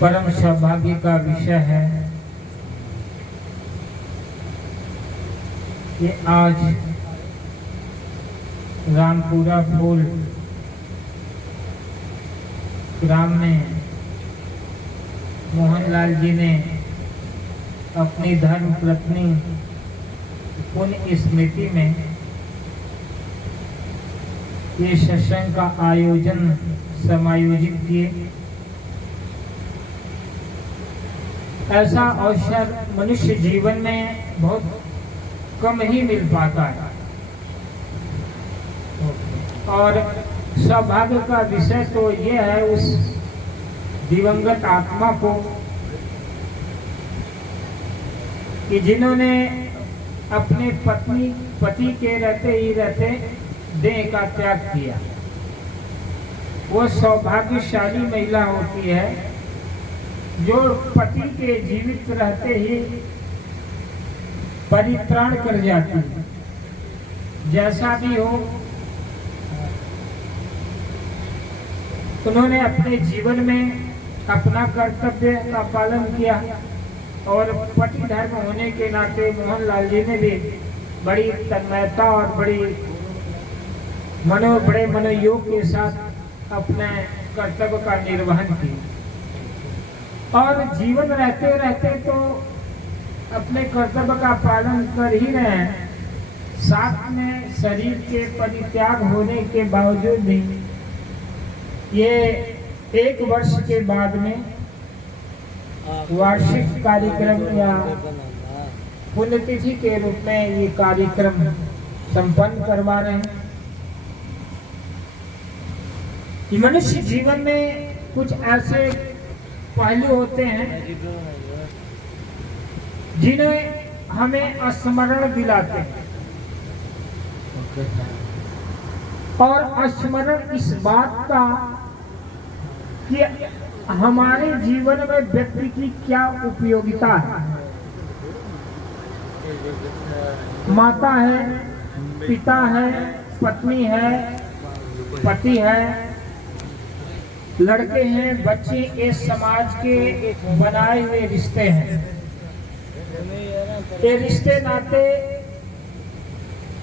परम सौभाग्य का विषय है कि आज रामपुरा फूल ग्राम में मोहनलाल जी ने अपनी धर्म पत्नी पुण्य स्मृति में ये सत्संग का आयोजन समायोजित किए। ऐसा अवसर मनुष्य जीवन में बहुत कम ही मिल पाता है और सौभाग्य का विषय तो ये है उस दिवंगत आत्मा को कि जिन्होंने अपने पति के रहते देह का त्याग किया। वो सौभाग्यशाली महिला होती है जो पति के जीवित रहते ही परित्राण कर जाती है। जैसा भी हो, उन्होंने अपने जीवन में अपना कर्तव्य का पालन किया और पति धर्म होने के नाते मोहनलाल जी ने भी बड़ी तन्मयता और बड़े मनोयोग के साथ अपने कर्तव्य का निर्वहन किया और जीवन रहते रहते तो अपने कर्तव्य का पालन कर ही रहे हैं। साथ में शरीर के परित्याग होने के बावजूद भी ये 1 वर्ष के बाद में वार्षिक कार्यक्रम या पुण्यतिथि के रूप में ये कार्यक्रम संपन्न करवा रहे हैं। मनुष्य जीवन में कुछ ऐसे पहलू होते हैं जिन्हें हमें स्मरण दिलाते हैं और स्मरण इस बात का कि हमारे जीवन में व्यक्ति की क्या उपयोगिता है। माता है, पिता है, पत्नी है, पति है, लड़के हैं, बच्चे, ये समाज के बनाए हुए रिश्ते हैं। ये रिश्ते नाते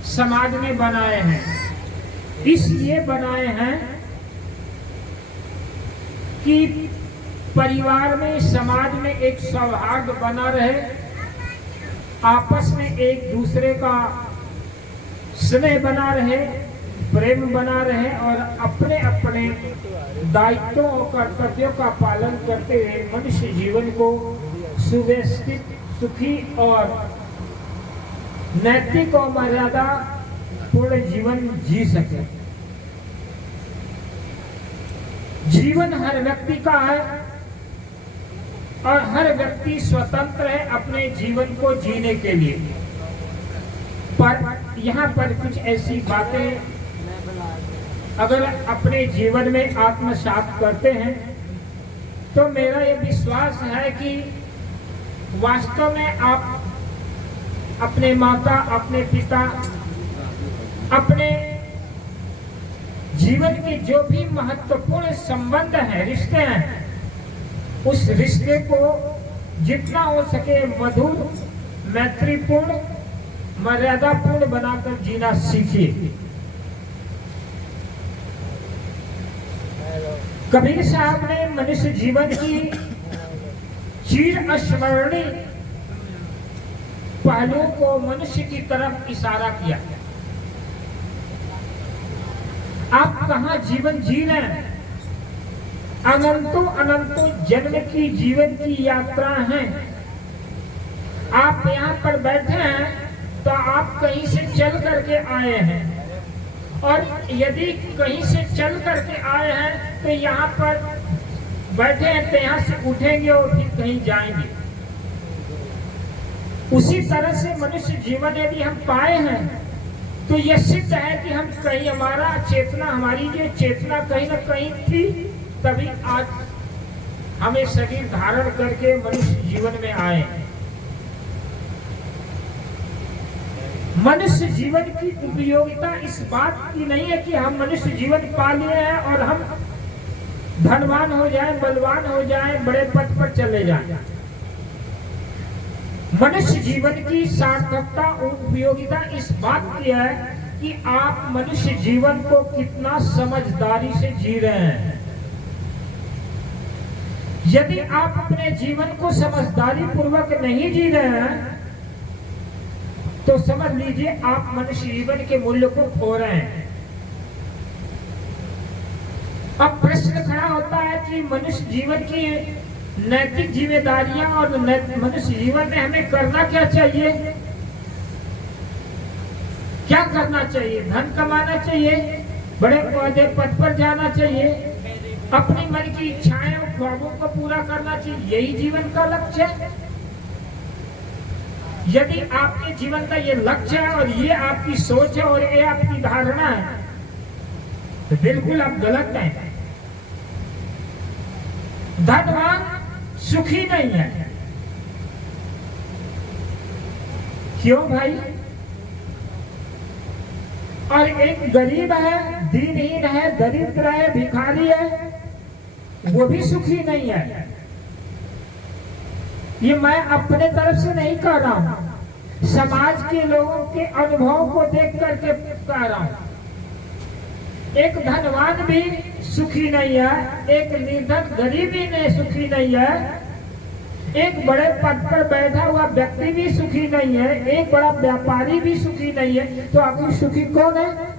समाज ने बनाए हैं, इसलिए बनाए हैं कि परिवार में, समाज में एक सौहार्द बना रहे, आपस में एक दूसरे का स्नेह बना रहे, प्रेम बना रहे और अपने अपने दायित्वों और कर्तव्यों का पालन करते हुए मनुष्य जीवन को सुव्यवस्थित, सुखी और नैतिक और मर्यादा पूर्ण जीवन जी सके। जीवन हर व्यक्ति का है और हर व्यक्ति स्वतंत्र है अपने जीवन को जीने के लिए, पर यहाँ पर कुछ ऐसी बातें अगर अपने जीवन में आत्मसात करते हैं तो मेरा ये विश्वास है कि वास्तव में आप अपने माता, अपने पिता, अपने जीवन के जो भी महत्वपूर्ण संबंध हैं, रिश्ते हैं, उस रिश्ते को जितना हो सके मधुर, मैत्रीपूर्ण, मर्यादापूर्ण बनाकर जीना सीखिए। कबीर साहब ने मनुष्य जीवन की चिर स्मरणीय पहलुओं को मनुष्य की तरफ इशारा किया। आप कहाँ जीवन जी रहे हैं? अनंतों जन्म की जीवन की यात्रा है। आप यहाँ पर बैठे हैं तो आप कहीं से चल करके आए हैं और यदि कहीं से चल करके आए हैं तो यहाँ पर बैठे हैं तो यहाँ से उठेंगे और फिर कहीं जाएंगे। उसी तरह से मनुष्य जीवन यदि हम पाए हैं तो यह सिद्ध है कि हम कहीं हमारी जो चेतना कहीं ना कहीं थी, तभी आज हमें शरीर धारण करके मनुष्य जीवन में आए। मनुष्य जीवन की उपयोगिता इस बात की नहीं है कि हम मनुष्य जीवन पा लिए हैं और हम धनवान हो जाए, बलवान हो जाए, बड़े पद पर चले जाए। मनुष्य जीवन की सार्थकता, उपयोगिता इस बात की है कि आप मनुष्य जीवन को कितना समझदारी से जी रहे हैं। यदि आप अपने जीवन को समझदारी पूर्वक नहीं जी रहे हैं तो समझ लीजिए आप मनुष्य जीवन के मूल्य को खो रहे हैं। अब प्रश्न खड़ा होता है कि मनुष्य जीवन की नैतिक जिम्मेदारियां और मनुष्य जीवन में हमें करना क्या चाहिए? क्या करना चाहिए? धन कमाना चाहिए, बड़े पद पर जाना चाहिए, अपनी मन की इच्छाएं और ख्वाबों को पूरा करना चाहिए, यही जीवन का लक्ष्य है। यदि आपके जीवन का ये लक्ष्य है और ये आपकी सोच है और ये आपकी धारणा है तो बिल्कुल आप गलत हैं। धनवान सुखी नहीं है। क्यों भाई? और एक गरीब है, दीनहीन है, दरिद्र है, भिखारी है, वो भी सुखी नहीं है। ये मैं अपने तरफ से नहीं कह रहा हूं, समाज के लोगों के अनुभव को देख करके कह रहा हूं। एक धनवान भी सुखी नहीं है, एक निर्धन गरीब भी नहीं सुखी नहीं है, एक बड़े पद पर बैठा हुआ व्यक्ति भी सुखी नहीं है, एक बड़ा व्यापारी भी सुखी नहीं है। तो आखिर सुखी कौन है?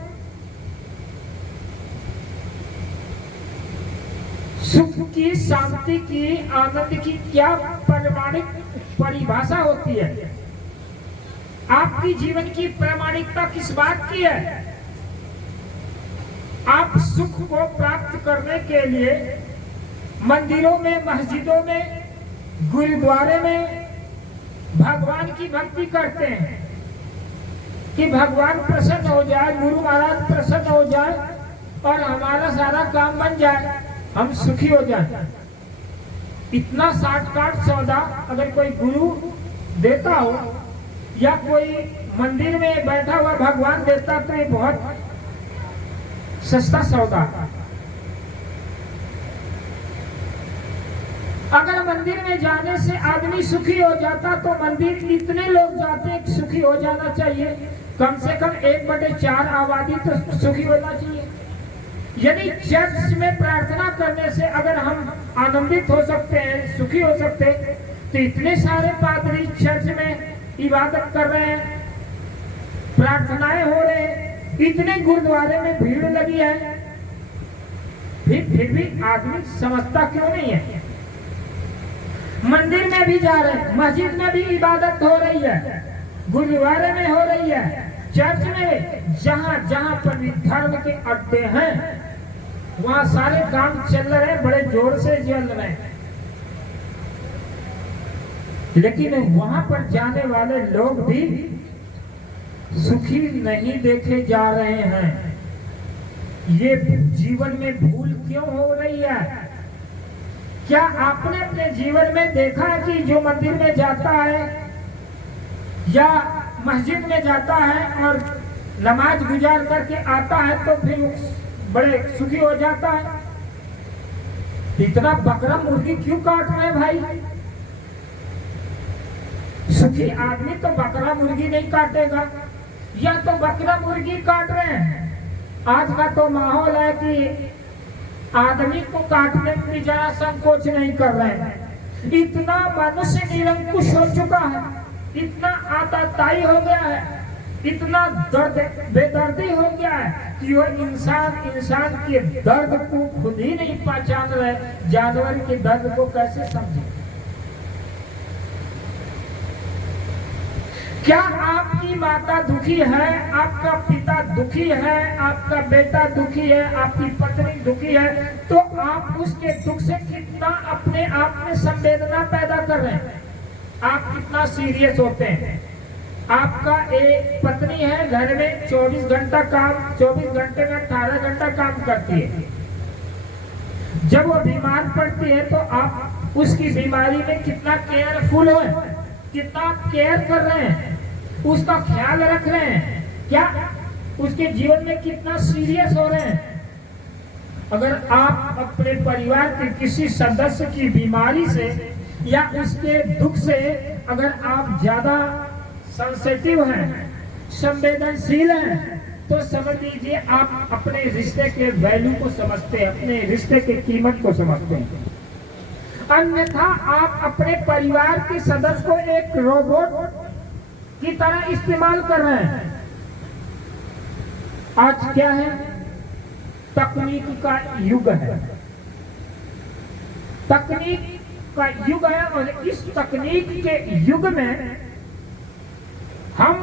सुख की, शांति की, आनंद की क्या प्रामाणिक परिभाषा होती है? आपकी जीवन की प्रामाणिकता किस बात की है? आप सुख को प्राप्त करने के लिए मंदिरों में, मस्जिदों में, गुरुद्वारे में भगवान की भक्ति करते हैं कि भगवान प्रसन्न हो जाए, गुरु महाराज प्रसन्न हो जाए और हमारा सारा काम बन जाए, हम सुखी हो जाए। इतना शॉर्टकट सौदा अगर कोई गुरु देता हो या कोई मंदिर में बैठा हुआ भगवान देता तो ये बहुत सस्ता सौदा। अगर मंदिर में जाने से आदमी सुखी हो जाता तो मंदिर इतने लोग जाते, सुखी हो जाना चाहिए, कम से कम 1/4 आबादी तो सुखी होना चाहिए। यदि चर्च में प्रार्थना करने से अगर हम आनंदित हो सकते हैं, सुखी हो सकते हैं, तो इतने सारे पादरी चर्च में इबादत कर रहे हैं, प्रार्थनाएं हो रहे हैं, इतने गुरुद्वारे में भीड़ लगी है, फिर भी आदमी समझता क्यों नहीं है? मंदिर में भी जा रहे हैं, मस्जिद में भी इबादत हो रही है, गुरुद्वारे में हो रही है, चर्च में, जहां जहां पर भी धर्म के अड्डे हैं वहां सारे काम चल रहे हैं, बड़े जोर से चल रहे हैं। लेकिन वहां पर जाने वाले लोग भी सुखी नहीं देखे जा रहे हैं। ये जीवन में भूल क्यों हो रही है? क्या आपने अपने जीवन में देखा है कि जो मंदिर में जाता है या मस्जिद में जाता है और नमाज गुजार करके आता है तो फिर बड़े सुखी हो जाता है? इतना बकरा मुर्गी क्यों काट रहे हैं भाई? सुखी आदमी तो बकरा मुर्गी नहीं काटेगा, या तो बकरा मुर्गी काट रहे हैं। आज का तो माहौल है कि आदमी को काटने में भी जरा संकोच नहीं कर रहे हैं। इतना मनुष्य निरंकुश हो चुका है, इतना आताताई हो गया है, इतना दर्द बेदर्दी हो गया है कि वो इंसान के दर्द को खुद ही नहीं पहचान रहे, जानवर के दर्द को कैसे समझे? क्या आपकी माता दुखी है, आपका पिता दुखी है, आपका बेटा दुखी है, आपकी पत्नी दुखी है, तो आप उसके दुख से कितना अपने आप में संवेदना पैदा कर रहे हैं? आप कितना सीरियस होते हैं? आपका एक पत्नी है घर में 24 घंटा काम, 24 घंटे में 18 घंटा काम करती है। जब वो बीमार पड़ती है तो आप उसकी बीमारी में कितना केयरफुल हो, कितना केयर कर रहे हैं, उसका ख्याल रख रहे हैं, क्या उसके जीवन में कितना सीरियस हो रहे हैं? अगर आप अपने परिवार के किसी सदस्य की बीमारी से या उसके दुख से अगर आप ज्यादा सेंसिटिव हैं, संवेदनशील हैं, तो समझ लीजिए आप अपने रिश्ते के वैल्यू को समझते हैं, अपने रिश्ते की कीमत को समझते हैं। अन्यथा आप अपने परिवार के सदस्य को एक रोबोट की तरह इस्तेमाल कर रहे हैं। आज क्या है? तकनीक का युग है, तकनीक का युग है, और इस तकनीक के युग में हम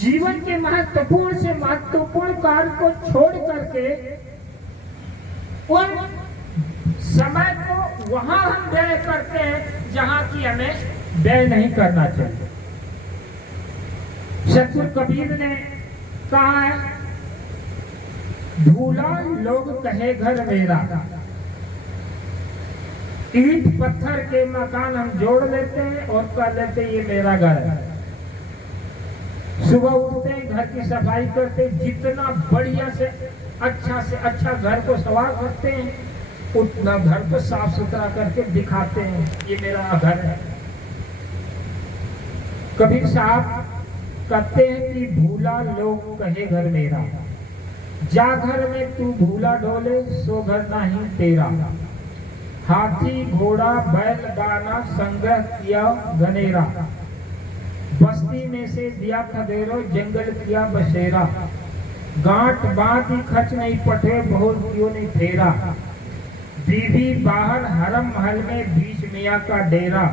जीवन के महत्वपूर्ण से महत्वपूर्ण कार्य को छोड़ करके उन समय को वहां हम व्यय करते हैं जहां की हमें व्यय नहीं करना चाहिए। सतगुरु कबीर ने कहा है, भूला लोग कहे घर मेरा, ईंट पत्थर के मकान हम जोड़ लेते हैं और कह लेते ये मेरा घर है। सुबह उठते हैं, घर की सफाई करते, जितना बढ़िया से अच्छा घर को सवार करते हैं, उतना घर को साफ सुथरा करके दिखाते हैं ये मेरा घर है। कबीर साहब कहते हैं कि भूला लोग कहे घर मेरा, जा घर में तू भूला डोले सो घर नहीं तेरा। हाथी घोड़ा बैल गाना संग्रह किया गनेरा, बस्ती में से दिया खदेरो जंगल किया बसेरा। गांठ बांध खच नहीं पटे बहुत क्यों नहीं फेरा, बीबी बाहर हरम महल में बीच मियाँ का डेरा।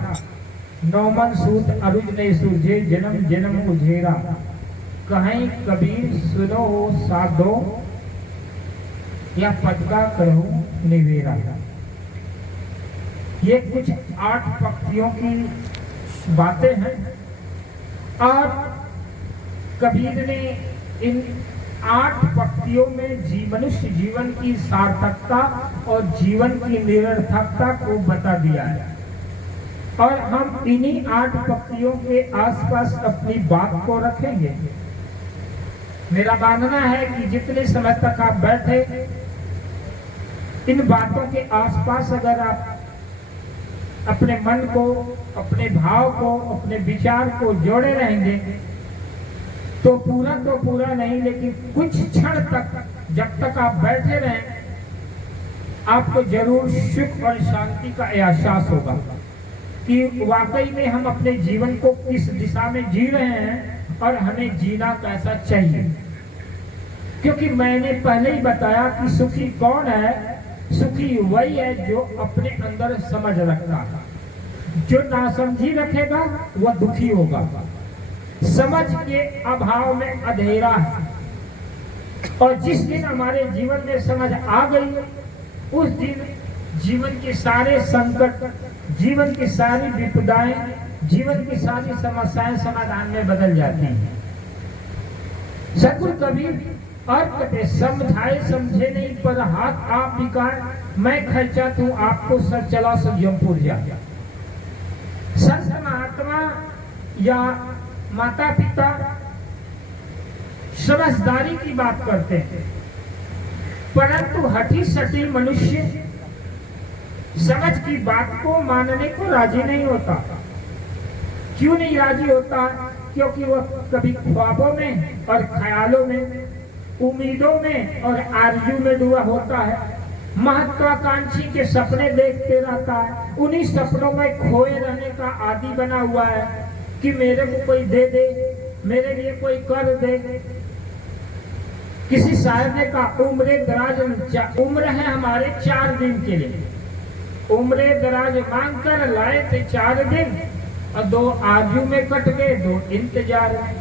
नौमन सूत अरुज नहीं सूझे जन्म जन्म उझेरा, कहीं कबीर सुनो हो साधो या पदका करूं निवेरा। ये कुछ 8 पंक्तियों की बातें हैं और कबीर ने इन 8 पंक्तियों में मनुष्य जीवन की सार्थकता और जीवन की निरर्थकता को बता दिया है। और हम इन्हीं 8 पंक्तियों के आसपास अपनी बात को रखेंगे। मेरा मानना है कि जितने समय तक आप बैठे इन बातों के आसपास अगर आप अपने मन को, अपने भाव को, अपने विचार को जोड़े रहेंगे तो पूरा नहीं, लेकिन कुछ क्षण तक जब तक आप बैठे रहें आपको जरूर सुख और शांति का एहसास होगा कि वाकई में हम अपने जीवन को किस दिशा में जी रहे हैं और हमें जीना कैसा चाहिए। क्योंकि मैंने पहले ही बताया कि सुखी कौन है? सुखी वही है जो अपने अंदर समझ रखता है। जो नासमझी रखेगा वह दुखी होगा। समझ के अभाव में अंधेरा है, और जिस दिन हमारे जीवन में समझ आ गई उस दिन जीवन के सारे संकट, जीवन की सारी विपदाएं, जीवन की सारी समस्याएं समाधान में बदल जाती हैं। सतगुरु कबीर और कहते समझाए समझे नहीं पर हाथ आप विकार, मैं खर्चा तू आपको सर चला सज्जमपुर जा। संत महात्मा या माता पिता समझदारी की बात करते हैं, परंतु हठी सटी मनुष्य समझ की बात को मानने को राजी नहीं होता। क्यों नहीं राजी होता? क्योंकि वह कभी ख्वाबों में और ख्यालों में, उम्मीदों में और आरजू में डूबा होता है। महत्वाकांक्षी के सपने देखते रहता है, उन्हीं सपनों में खोए रहने का आदी बना हुआ है कि मेरे को कोई दे दे, मेरे लिए कोई कर दे। किसी शायर ने कहा उम्र दराज, उम्र है हमारे 4 दिन के लिए, उम्र दराज मांग कर लाए थे 4 दिन और 2 आरजू में कट गए, 2 इंतजार में।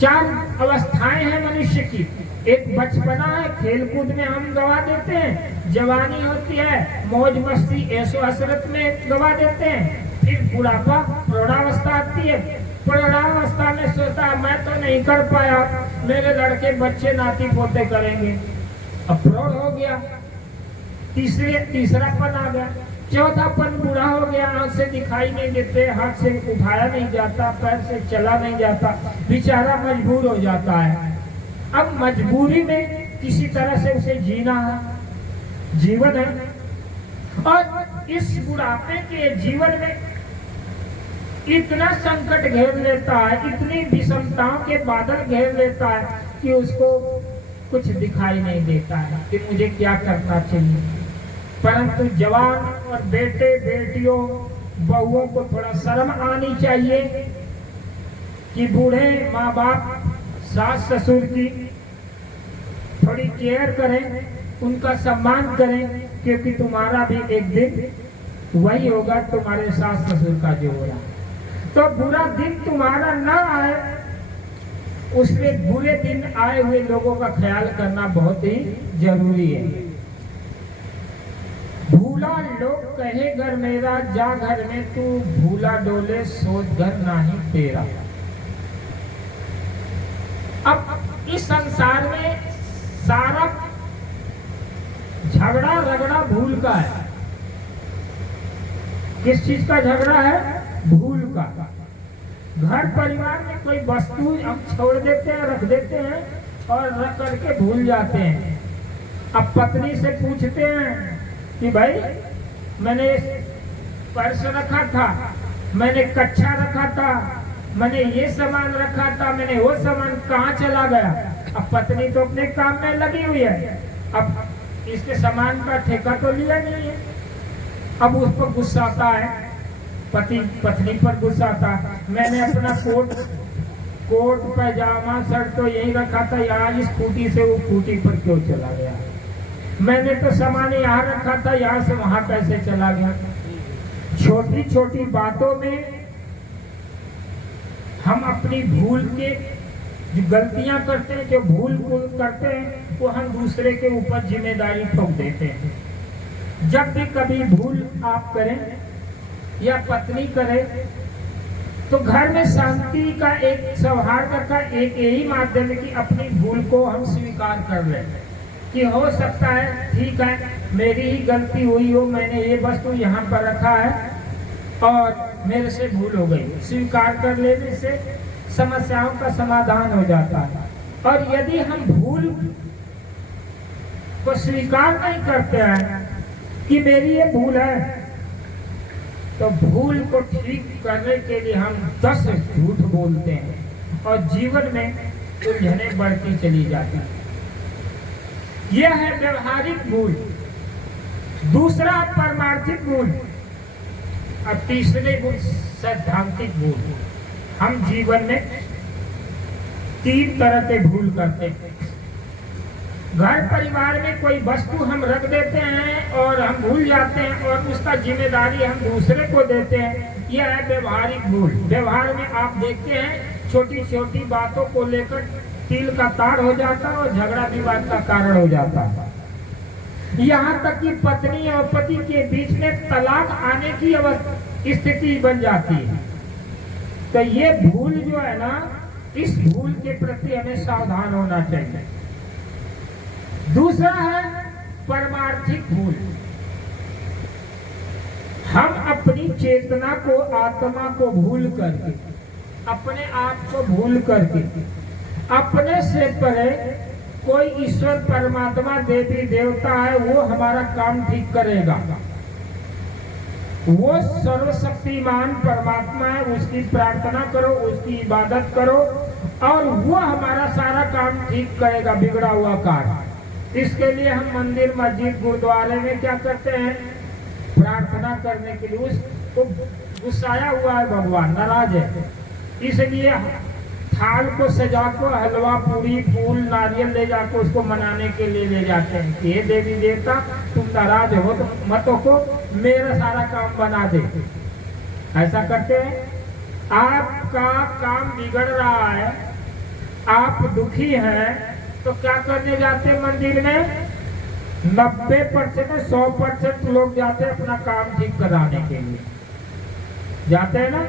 4 अवस्थाएं हैं मनुष्य की। एक बचपना है, खेल कूद में हम गवा देते हैं, जवानी होती है मौज मस्ती ऐशो हसरत में गवा देते हैं, फिर बुढ़ापा प्रौढ़ावस्था आती है। प्रौढ़ावस्था में सोचता है मैं तो नहीं कर पाया, मेरे लड़के बच्चे नाती पोते करेंगे। अब प्रौढ़ हो गया, तीसरापन आ गया, चौथापन बूढ़ा हो गया, आंख से दिखाई नहीं देते, हाथ से उठाया नहीं जाता, पैर से चला नहीं जाता, बेचारा मजबूर हो जाता है। अब मजबूरी में किसी तरह से उसे जीना है, जीवन है। और इस बुढ़ापे के जीवन में इतना संकट घेर लेता है, इतनी विषमताओं के बादल घेर लेता है कि उसको कुछ दिखाई नहीं देता है कि मुझे क्या करना चाहिए। परंतु जवान और बेटे बेटियों बहुओं को थोड़ा शर्म आनी चाहिए कि बूढ़े माँ बाप सास ससुर की थोड़ी केयर करें, उनका सम्मान करें, क्योंकि तुम्हारा भी एक दिन वही होगा तुम्हारे सास ससुर का जो हो रहा। तो बुरा दिन तुम्हारा ना आए, उसमें बुरे दिन आए हुए लोगों का ख्याल करना बहुत ही जरूरी है। भूला लोग कहे घर मेरा, जा घर में तू भूला डोले, सोच घर नाही तेरा। अब इस संसार में सारा झगड़ा रगड़ा भूल का है। किस चीज का झगड़ा है? भूल का। घर परिवार में कोई वस्तु हम छोड़ देते हैं, रख देते हैं और रख करके भूल जाते हैं। अब पत्नी से पूछते हैं कि भाई मैंने पर्स रखा था, मैंने कच्छा रखा था, मैंने ये सामान रखा था, मैंने वो सामान कहाँ चला गया? अब पत्नी तो अपने काम में लगी हुई है, अब इसके सामान का ठेका तो लिया नहीं है। अब उस पर गुस्सा आता है, पति पत्नी पर गुस्सा आता। मैंने अपना कोट पैजामा शर्ट तो यही रखा था, यहाँ इस स्कूटी से वो स्कूटी पर क्यों चला गया? मैंने तो सामान यहाँ रखा था, यहाँ से वहां कैसे चला गया? छोटी छोटी बातों में हम अपनी भूल के जो गलतियां करते हैं, जो भूल करते हैं, वो हम दूसरे के ऊपर जिम्मेदारी ठोक देते हैं। जब भी कभी भूल आप करें या पत्नी करे, तो घर में शांति का, एक सौहार्द का एक यही माध्यम है कि अपनी भूल को हम स्वीकार कर लें कि हो सकता है ठीक है मेरी ही गलती हुई हो, मैंने ये वस्तु यहाँ पर रखा है और मेरे से भूल हो गई। स्वीकार कर लेने से समस्याओं का समाधान हो जाता है। और यदि हम भूल को स्वीकार नहीं करते हैं कि मेरी ये भूल है, तो भूल को ठीक करने के लिए हम 10 झूठ बोलते हैं और जीवन में उलझने बढ़ती चली जाती है। यह है व्यवहारिक भूल। दूसरा परमार्थिक भूल और तीसरे गुण सैद्धांतिक भूल। हम जीवन में 3 तरह के भूल करते हैं। घर परिवार में कोई वस्तु हम रख देते हैं और हम भूल जाते हैं और उसका जिम्मेदारी हम दूसरे को देते हैं। यह है व्यवहारिक भूल। व्यवहार में आप देखते हैं छोटी छोटी बातों को लेकर तिल का ताड़ हो जाता है और झगड़ा विवाद का कारण हो जाता है। यहाँ तक कि पत्नी और पति के बीच में तलाक आने की स्थिति बन जाती है। तो ये भूल जो है ना, इस भूल के प्रति हमें सावधान होना चाहिए। दूसरा है परमार्थिक भूल। हम अपनी चेतना को, आत्मा को भूल करके, अपने आप को भूल करके, अपने से परे कोई ईश्वर परमात्मा देवी देवता है, वो हमारा काम ठीक करेगा, वो सर्वशक्तिमान परमात्मा है, उसकी प्रार्थना करो, उसकी इबादत करो और वो हमारा सारा काम ठीक करेगा, बिगड़ा हुआ कार्य। इसके लिए हम मंदिर, मस्जिद, गुरुद्वारे में क्या करते हैं? प्रार्थना करने के लिए। उसको गुस्साया हुआ है भगवान, नाराज है, इसलिए थाल को सजा को हलवा, पूरी, फूल, नारियल ले जाकर उसको मनाने के लिए ले जाते हैं कि हे देवी देवता तुम नाराज हो तो मत को मेरा सारा काम बना दे। ऐसा करते हैं। आपका काम बिगड़ रहा है, आप दुखी हैं, तो क्या करने जाते हैं मंदिर में? 90% में 100% लोग जाते हैं अपना काम ठीक कराने के लिए। जाते हैं ना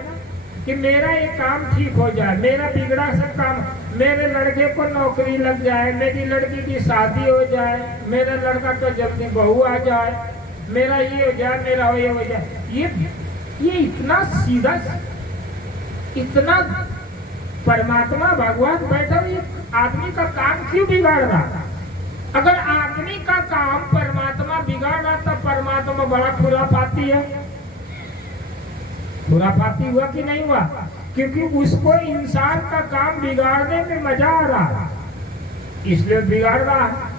कि मेरा ये काम ठीक हो जाए, मेरा बिगड़ा सा काम, मेरे लड़के को नौकरी लग जाए, मेरी लड़की की शादी हो जाए, मेरा लड़का को जल्दी बहू आ जाए, मेरा ये हो जाए, मेरा ये हो जाए। ये इतना सीधा, इतना परमात्मा भगवान बैठा हुई आदमी का काम क्यों बिगाड़ रहा? अगर आदमी का काम परमात्मा बिगाड़ रहा तो परमात्मा बड़ा खुरापाती है। खुरापाती हुआ कि नहीं हुआ? क्योंकि उसको इंसान का काम बिगाड़ने में मजा आ रहा, इसलिए बिगाड़ रहा है।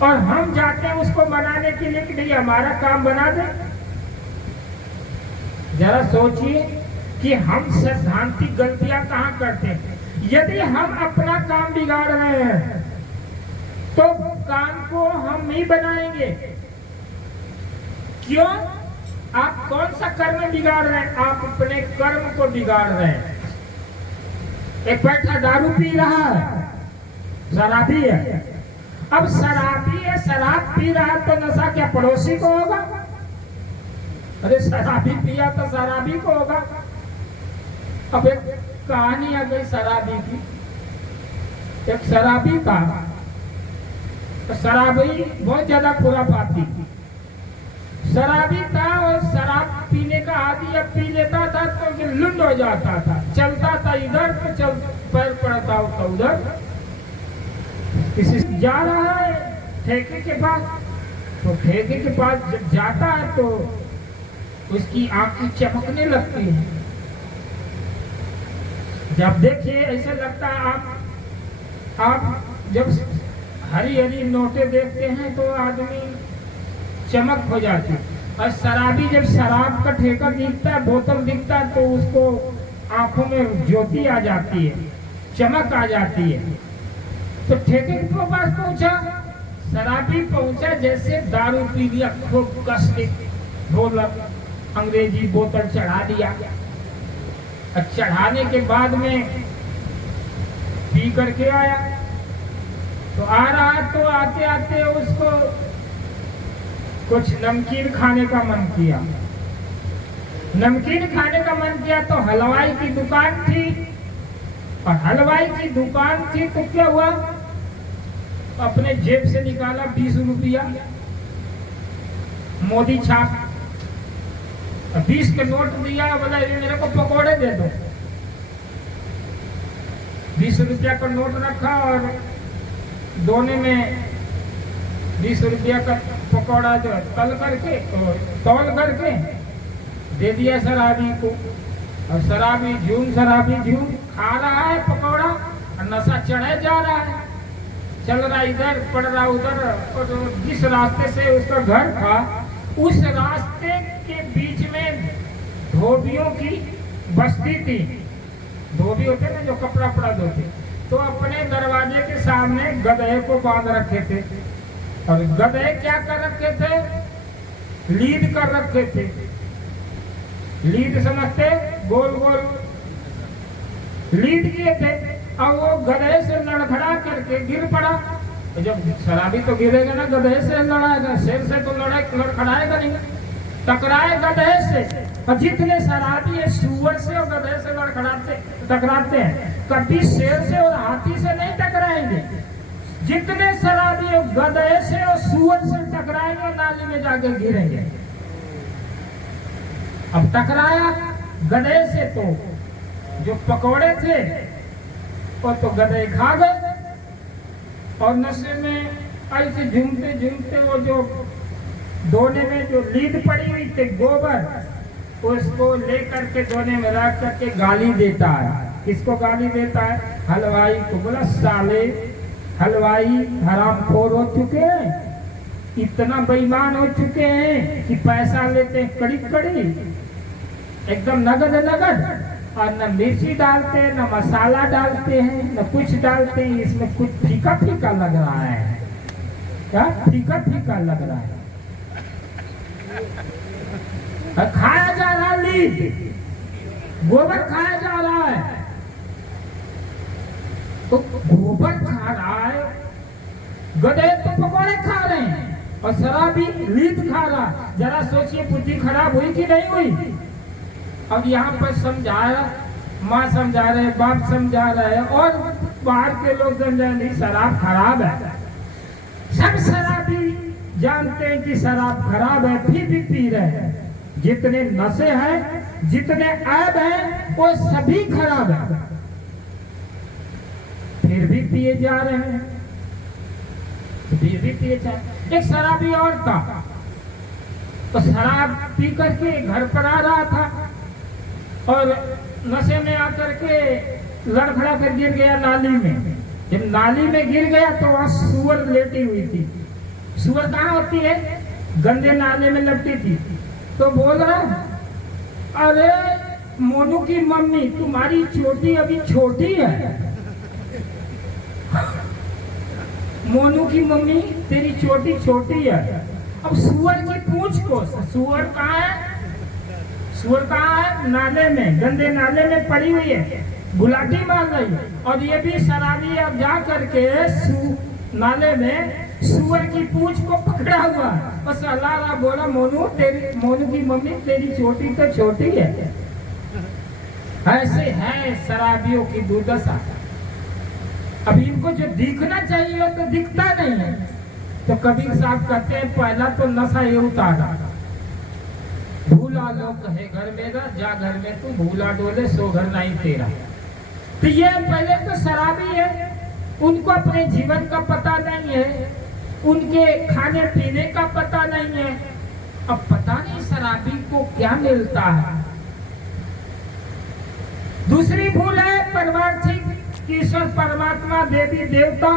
और हम जाते हैं उसको बनाने के लिए कि नहीं हमारा काम बना दे। जरा सोचिए कि हम सैद्धांतिक गलतियां कहां करते हैं। यदि हम अपना काम बिगाड़ रहे हैं तो काम को हम ही बनाएंगे। क्यों? आप कौन सा कर्म बिगाड़ रहे हैं? आप अपने कर्म को बिगाड़ रहे हैं। एक बैठा दारू पी रहा है, शराबी है। अब शराबी है, शराब पी रहा है तो नशा क्या पड़ोसी को होगा? अरे शराबी पिया तो शराबी को होगा। अब एक कहानी आ गई शराबी की। एक शराबी था, तो शराबी बहुत ज्यादा खुरापाती। शराबी था और शराब पीने का आदि अब पी लेता था तो लुंड हो जाता था। चलता था इधर तो चल पैर पड़ता होता उधर। किसी जा रहा है ठेके के पास, तो ठेके के पास जब जाता है तो उसकी आंखें चमकने लगती है। जब देखिए ऐसा लगता है आप जब हरी हरी नोटें देखते हैं तो आदमी चमक हो जाती है। और शराबी जब शराब का ठेका दिखता है, बोतल दिखता है तो उसको आंखों में ज्योति आ जाती है, चमक आ जाती है। तो ठेके के पास पहुंचा, शराबी पहुंचा, जैसे दारू पी लिया खूब कस के ढोलक अंग्रेजी बोतल चढ़ा दिया। और चढ़ाने के बाद में पी करके आया, तो आ रहा तो आते आते उसको कुछ नमकीन खाने का मन किया। नमकीन खाने का मन किया तो हलवाई की दुकान थी, और हलवाई की दुकान थी तो क्या हुआ, अपने जेब से निकाला 20 रुपया मोदी छाप, 20 के नोट दिया, बोला मेरे को पकोड़े दे दो। 20 रुपया का नोट रखा और दोने में 20 रुपया का पकौड़ा जो तल करके तौल करके दे दिया शराबी को। और शराबी झूम खा रहा है पकौड़ा और नशा चढ़े जा रहा है। चल रहा इधर, पड़ रहा उधर। और जिस रास्ते से उसका घर था उस रास्ते के बीच में धोबियों की बस्ती थी। धोबी होते ना जो कपड़ा पड़ा धोते, तो अपने दरवाजे के सामने गधे को बांध रखे थे। और गधे क्या कर रखे थे? लीद कर रखे थे। लीद समझते? गोल गोल लीड किए थे। और वो गधे से लड़खड़ा करके गिर पड़ा। तो जब शराबी तो गिरेगा ना, गधे से लड़ाएगा, शेर से तो लड़खड़ाएगा नहीं, टकराए गधे से। और जितने शराबी है सुअर से और गधे से टकराते हैं, कभी शेर से और हाथी से नहीं टकराएंगे। जितने शराबी गधे से और सुअर से टकराएंगे और नाली में जाके गिरेंगे। अब टकराया गधे से तो जो पकौड़े थे वो तो गधे खा गए। और नशे में ऐसे झूमते झूमते वो जो दोने में जो लीद पड़ी हुई थी गोबर, उसको लेकर के दोने में रख करके गाली देता है। किसको गाली देता है? हलवाई को। बोला साले हलवाई हरामखोर हो चुके हैं, इतना बेईमान हो चुके हैं कि पैसा लेते हैं कड़ी कड़ी, एकदम नगद नगद, और न मिर्ची डालते हैं, न मसाला डालते हैं, न कुछ डालते हैं। इसमें कुछ फीका फीका लग रहा है। क्या फीका फीका लग रहा है? खाया जा रहा लीद, गोबर खाया जा रहा है। तो गोबर खा रहा है, गधे तो पकौड़े खा रहे हैं, और शराबी लीद खा रहा। जरा सोचिए बुद्धि खराब हुई कि नहीं हुई? अब यहाँ पर समझाया, माँ समझा रहे, बाप समझा रहे, और बाहर के लोग समझा नहीं शराब खराब है। सब शराबी जानते हैं कि शराब खराब है, फिर भी पी रहे हैं। जितने नशे हैं, जितने ऐब हैं, वो सभी खराब है। फिर भी पिए जा रहे हैं, फिर भी पिए जा रहे हैं। एक शराबी और था, तो शराब पी करके घर पर आ रहा था और नशे में आकर के लड़खड़ा कर गिर गया नाली में। जब नाली में गिर गया तो वहां सुअर लेटी हुई थी। सुअर कहाँ होती है? गंदे नाले में लपटी थी। तो बोल रहा, अरे मोनू की मम्मी, तुम्हारी चोटी अभी छोटी है। मोनू की मम्मी, तेरी चोटी छोटी है। अब सुअर की पूंछ को, सुअर कहाँ है? सुअर कहाँ है? नाले में, गंदे नाले में पड़ी हुई है, गुलाटी मार रही है। और ये भी शराबी अब जा करके नाले में सुअर की पूंछ को पकड़ा हुआ और सलाह बोला, मोनू की मम्मी, तेरी चोटी तो छोटी है। ऐसे है शराबियों की दुर्दशा। अब इनको जो दिखना चाहिए तो दिखता नहीं है। तो कबीर साहब कहते हैं, पहला तो नशा ये उतारा, भूला लोग कहे घर मेरा, जा घर में तू भूला डोले, सो घर नहीं तेरा। तो ये पहले तो शराबी है, उनको अपने जीवन का पता नहीं है, उनके खाने पीने का पता नहीं है। अब पता नहीं शराबी को क्या मिलता है। दूसरी भूल है परमार्थिक, ईश्वर परमात्मा देवी देवता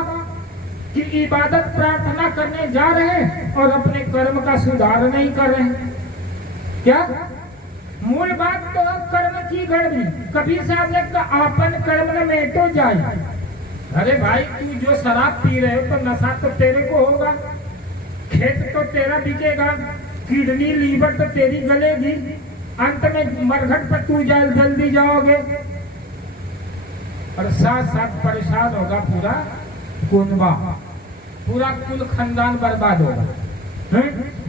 की इबादत प्रार्थना करने जा रहे हैं और अपने कर्म का सुधार नहीं कर रहे हैं। क्या मूल बात तो कर्म की गड़बड़ी। कबीर साहब ने कहा, आपन कर्म न मेटो जाए। अरे भाई, तू जो शराब पी रहे हो तो नशा तो तेरे को होगा, खेत तो तेरा बिकेगा, किडनी लीवर तो तेरी गलेगी, अंत में मरघट पर तू जल्दी जाओगे और साथ साथ परेशान होगा पूरा कुनबा, पूरा कुल खानदान बर्बाद होगा।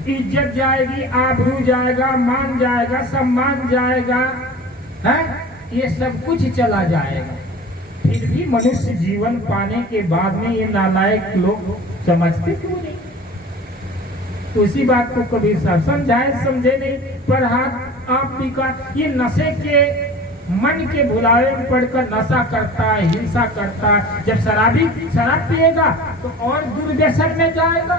इज्जत जाएगी, आबरू जाएगा, मान जाएगा, सम्मान जाएगा, है ये सब कुछ चला जाएगा। फिर भी मनुष्य जीवन पाने के बाद में ये नालायक लोग समझते क्यों नहीं? उसी बात को कबीर साहब समझाए, समझे नहीं। पर हाथ आप भी का ये नशे के मन के भुलावे में पड़कर नशा करता है, हिंसा करता है। जब शराबी शराब पिएगा तो और दुर्व्यसन में जाएगा।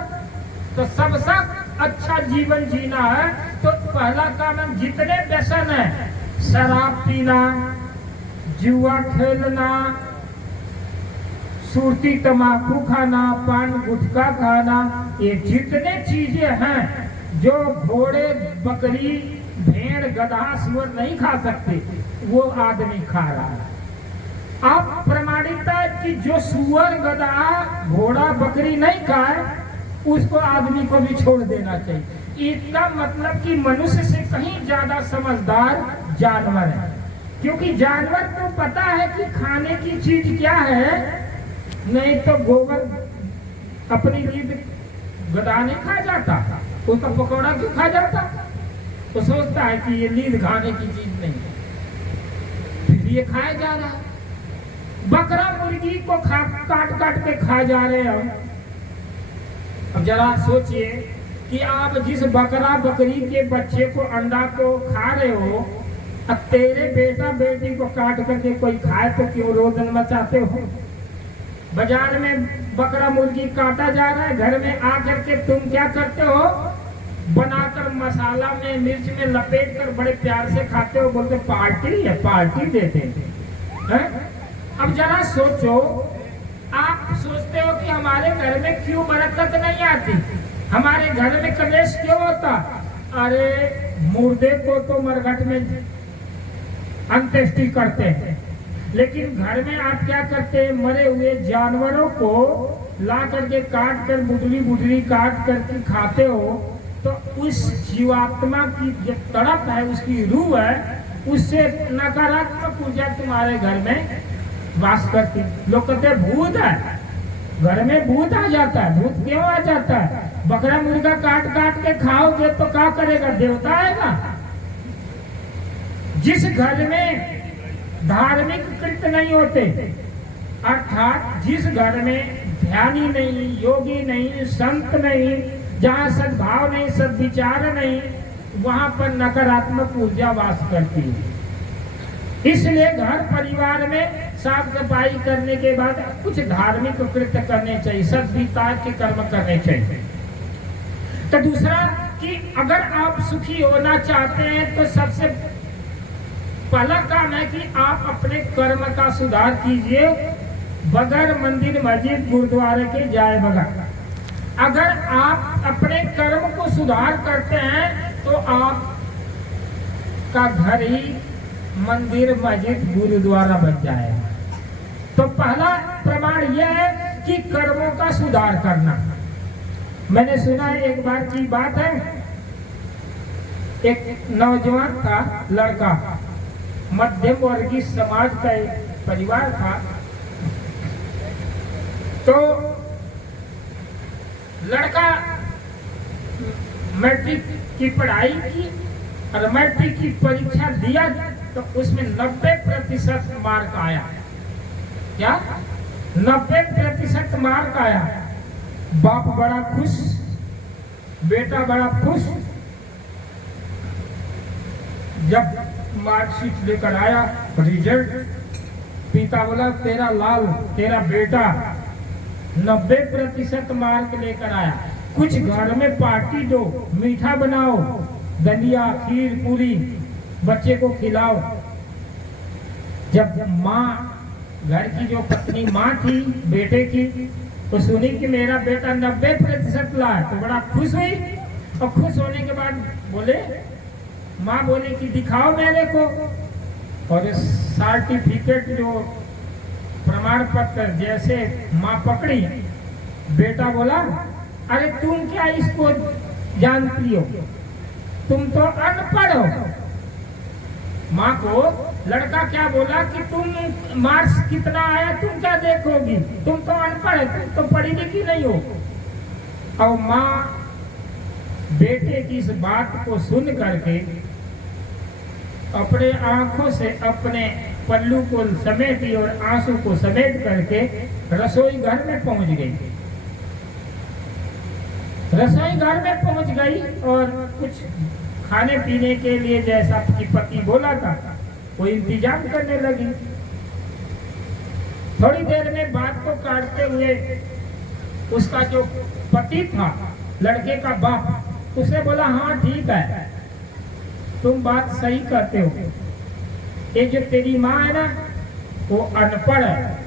तो सबसे अच्छा जीवन जीना है तो पहला काम है, जितने व्यसन है, शराब पीना, जुआ खेलना, सुरती तमाकू खाना, पान गुटखा खाना, ये जितने चीजें हैं जो घोड़े बकरी भेड़ गधा सुअर नहीं खा सकते, वो आदमी खा रहा है। आप प्रमाणिकता कि जो सुअर गधा घोड़ा बकरी नहीं खाए उसको आदमी को भी छोड़ देना चाहिए। इसका मतलब कि मनुष्य से कहीं ज्यादा समझदार जानवर है, क्योंकि जानवर को पता है कि खाने की चीज क्या है। नहीं तो गोबर अपनी लीद गधा नहीं खा जाता, उसका पकौड़ा क्यों खा जाता? तो सोचता है कि ये लीद खाने की चीज नहीं है, फिर ये खाया जा रहा है। बकरा मुर्गी को काट काट के खा जा रहे हम। अब जरा सोचिए कि आप जिस बकरा बकरी के बच्चे को अंडा को खा रहे हो, अब तेरे बेटा बेटी को काट करके कोई खाए तो क्यों रोदन मचाते हो? बाजार में बकरा मुर्गी काटा जा रहा है, घर में आकर के तुम क्या करते हो? बनाकर मसाला में मिर्च में लपेट कर बड़े प्यार से खाते हो, बोलते पार्टी है, पार्टी देते हैं। अब जरा सोचो, आप सोचते हो कि हमारे घर में क्यों बरकत नहीं आती, हमारे घर में कलेश क्यों होता? अरे मुर्दे को तो मरघट में अंत्येष्टि करते हैं, लेकिन घर में आप क्या करते हैं? मरे हुए जानवरों को ला करके काट कर बुटली बुटली काट करके खाते हो। तो उस जीवात्मा की जो तड़प है, उसकी रूह है, उससे नकारात्मक ऊर्जा तुम्हारे घर में वास करती। लोग कहते हैं भूत है, घर में भूत आ जाता है। भूत क्यों आ जाता है? बकरा मुर्गा काट काट के खाओगे तो क्या करेगा? देवता आएगा। जिस घर में धार्मिक कृत्य नहीं होते, अर्थात जिस घर में ध्यानी नहीं, योगी नहीं, संत नहीं, जहाँ सद्भाव नहीं, सद्विचार नहीं, वहां पर नकारात्मक ऊर्जा वास करती है। इसलिए घर परिवार में साफ सफाई करने के बाद कुछ धार्मिक कृत्य करने चाहिए, सद्विचार के कर्म करने चाहिए। तो दूसरा कि अगर आप सुखी होना चाहते हैं तो सबसे पहला काम है कि आप अपने कर्म का सुधार कीजिए, बगैर मंदिर मस्जिद गुरुद्वारे के जाए बगैर। अगर आप अपने कर्म को सुधार करते हैं तो आप का घर ही मंदिर मस्जिद गुरुद्वारा बन जाएगा। तो पहला प्रमाण यह है कि कर्मों का सुधार करना। मैंने सुना है, एक बार की बात है, एक नौजवान था, लड़का, मध्यम वर्गीय समाज का एक परिवार था। तो लड़का मैट्रिक की पढ़ाई की और मैट्रिक की परीक्षा दिया तो उसमें 90% मार्क आया। क्या 90% मार्क आया। बाप बड़ा खुश, बेटा बड़ा खुश। जब मार्कशीट लेकर आया रिजल्ट, पिता बोला तेरा लाल, तेरा बेटा 90% मार्क लेकर आया, कुछ घर में पार्टी दो, मीठा बनाओ, दलिया खीर पूरी बच्चे को खिलाओ। जब माँ, घर की जो पत्नी माँ थी बेटे की, तो सुनी कि मेरा बेटा 90% लाया तो बड़ा खुश हुई। और खुश होने के बाद बोले, माँ बोले कि दिखाओ मेरे को। और सर्टिफिकेट जो प्रमाण पत्र जैसे माँ पकड़ी, बेटा बोला अरे तुम क्या इसको जानती हो, तुम तो अनपढ़ हो। माँ को लड़का क्या बोला कि तुम मार्क्स कितना आया तुम क्या देखोगी, तुम तो अनपढ़ है, तुम तो पढ़ी लिखी नहीं हो। और माँ बेटे की इस बात को सुन करके अपने आंखों से अपने पल्लू को समेटी और आंसू को समेट करके रसोई घर में पहुंच गई। रसोई घर में पहुंच गई और कुछ खाने पीने के लिए जैसा कि पति बोला था वो इंतजाम करने लगी। थोड़ी देर में बात को काटते हुए उसका जो पति था, लड़के का बाप, उसने बोला हाँ ठीक है, तुम बात सही करते हो, ये जो तेरी माँ है ना वो अनपढ़ है।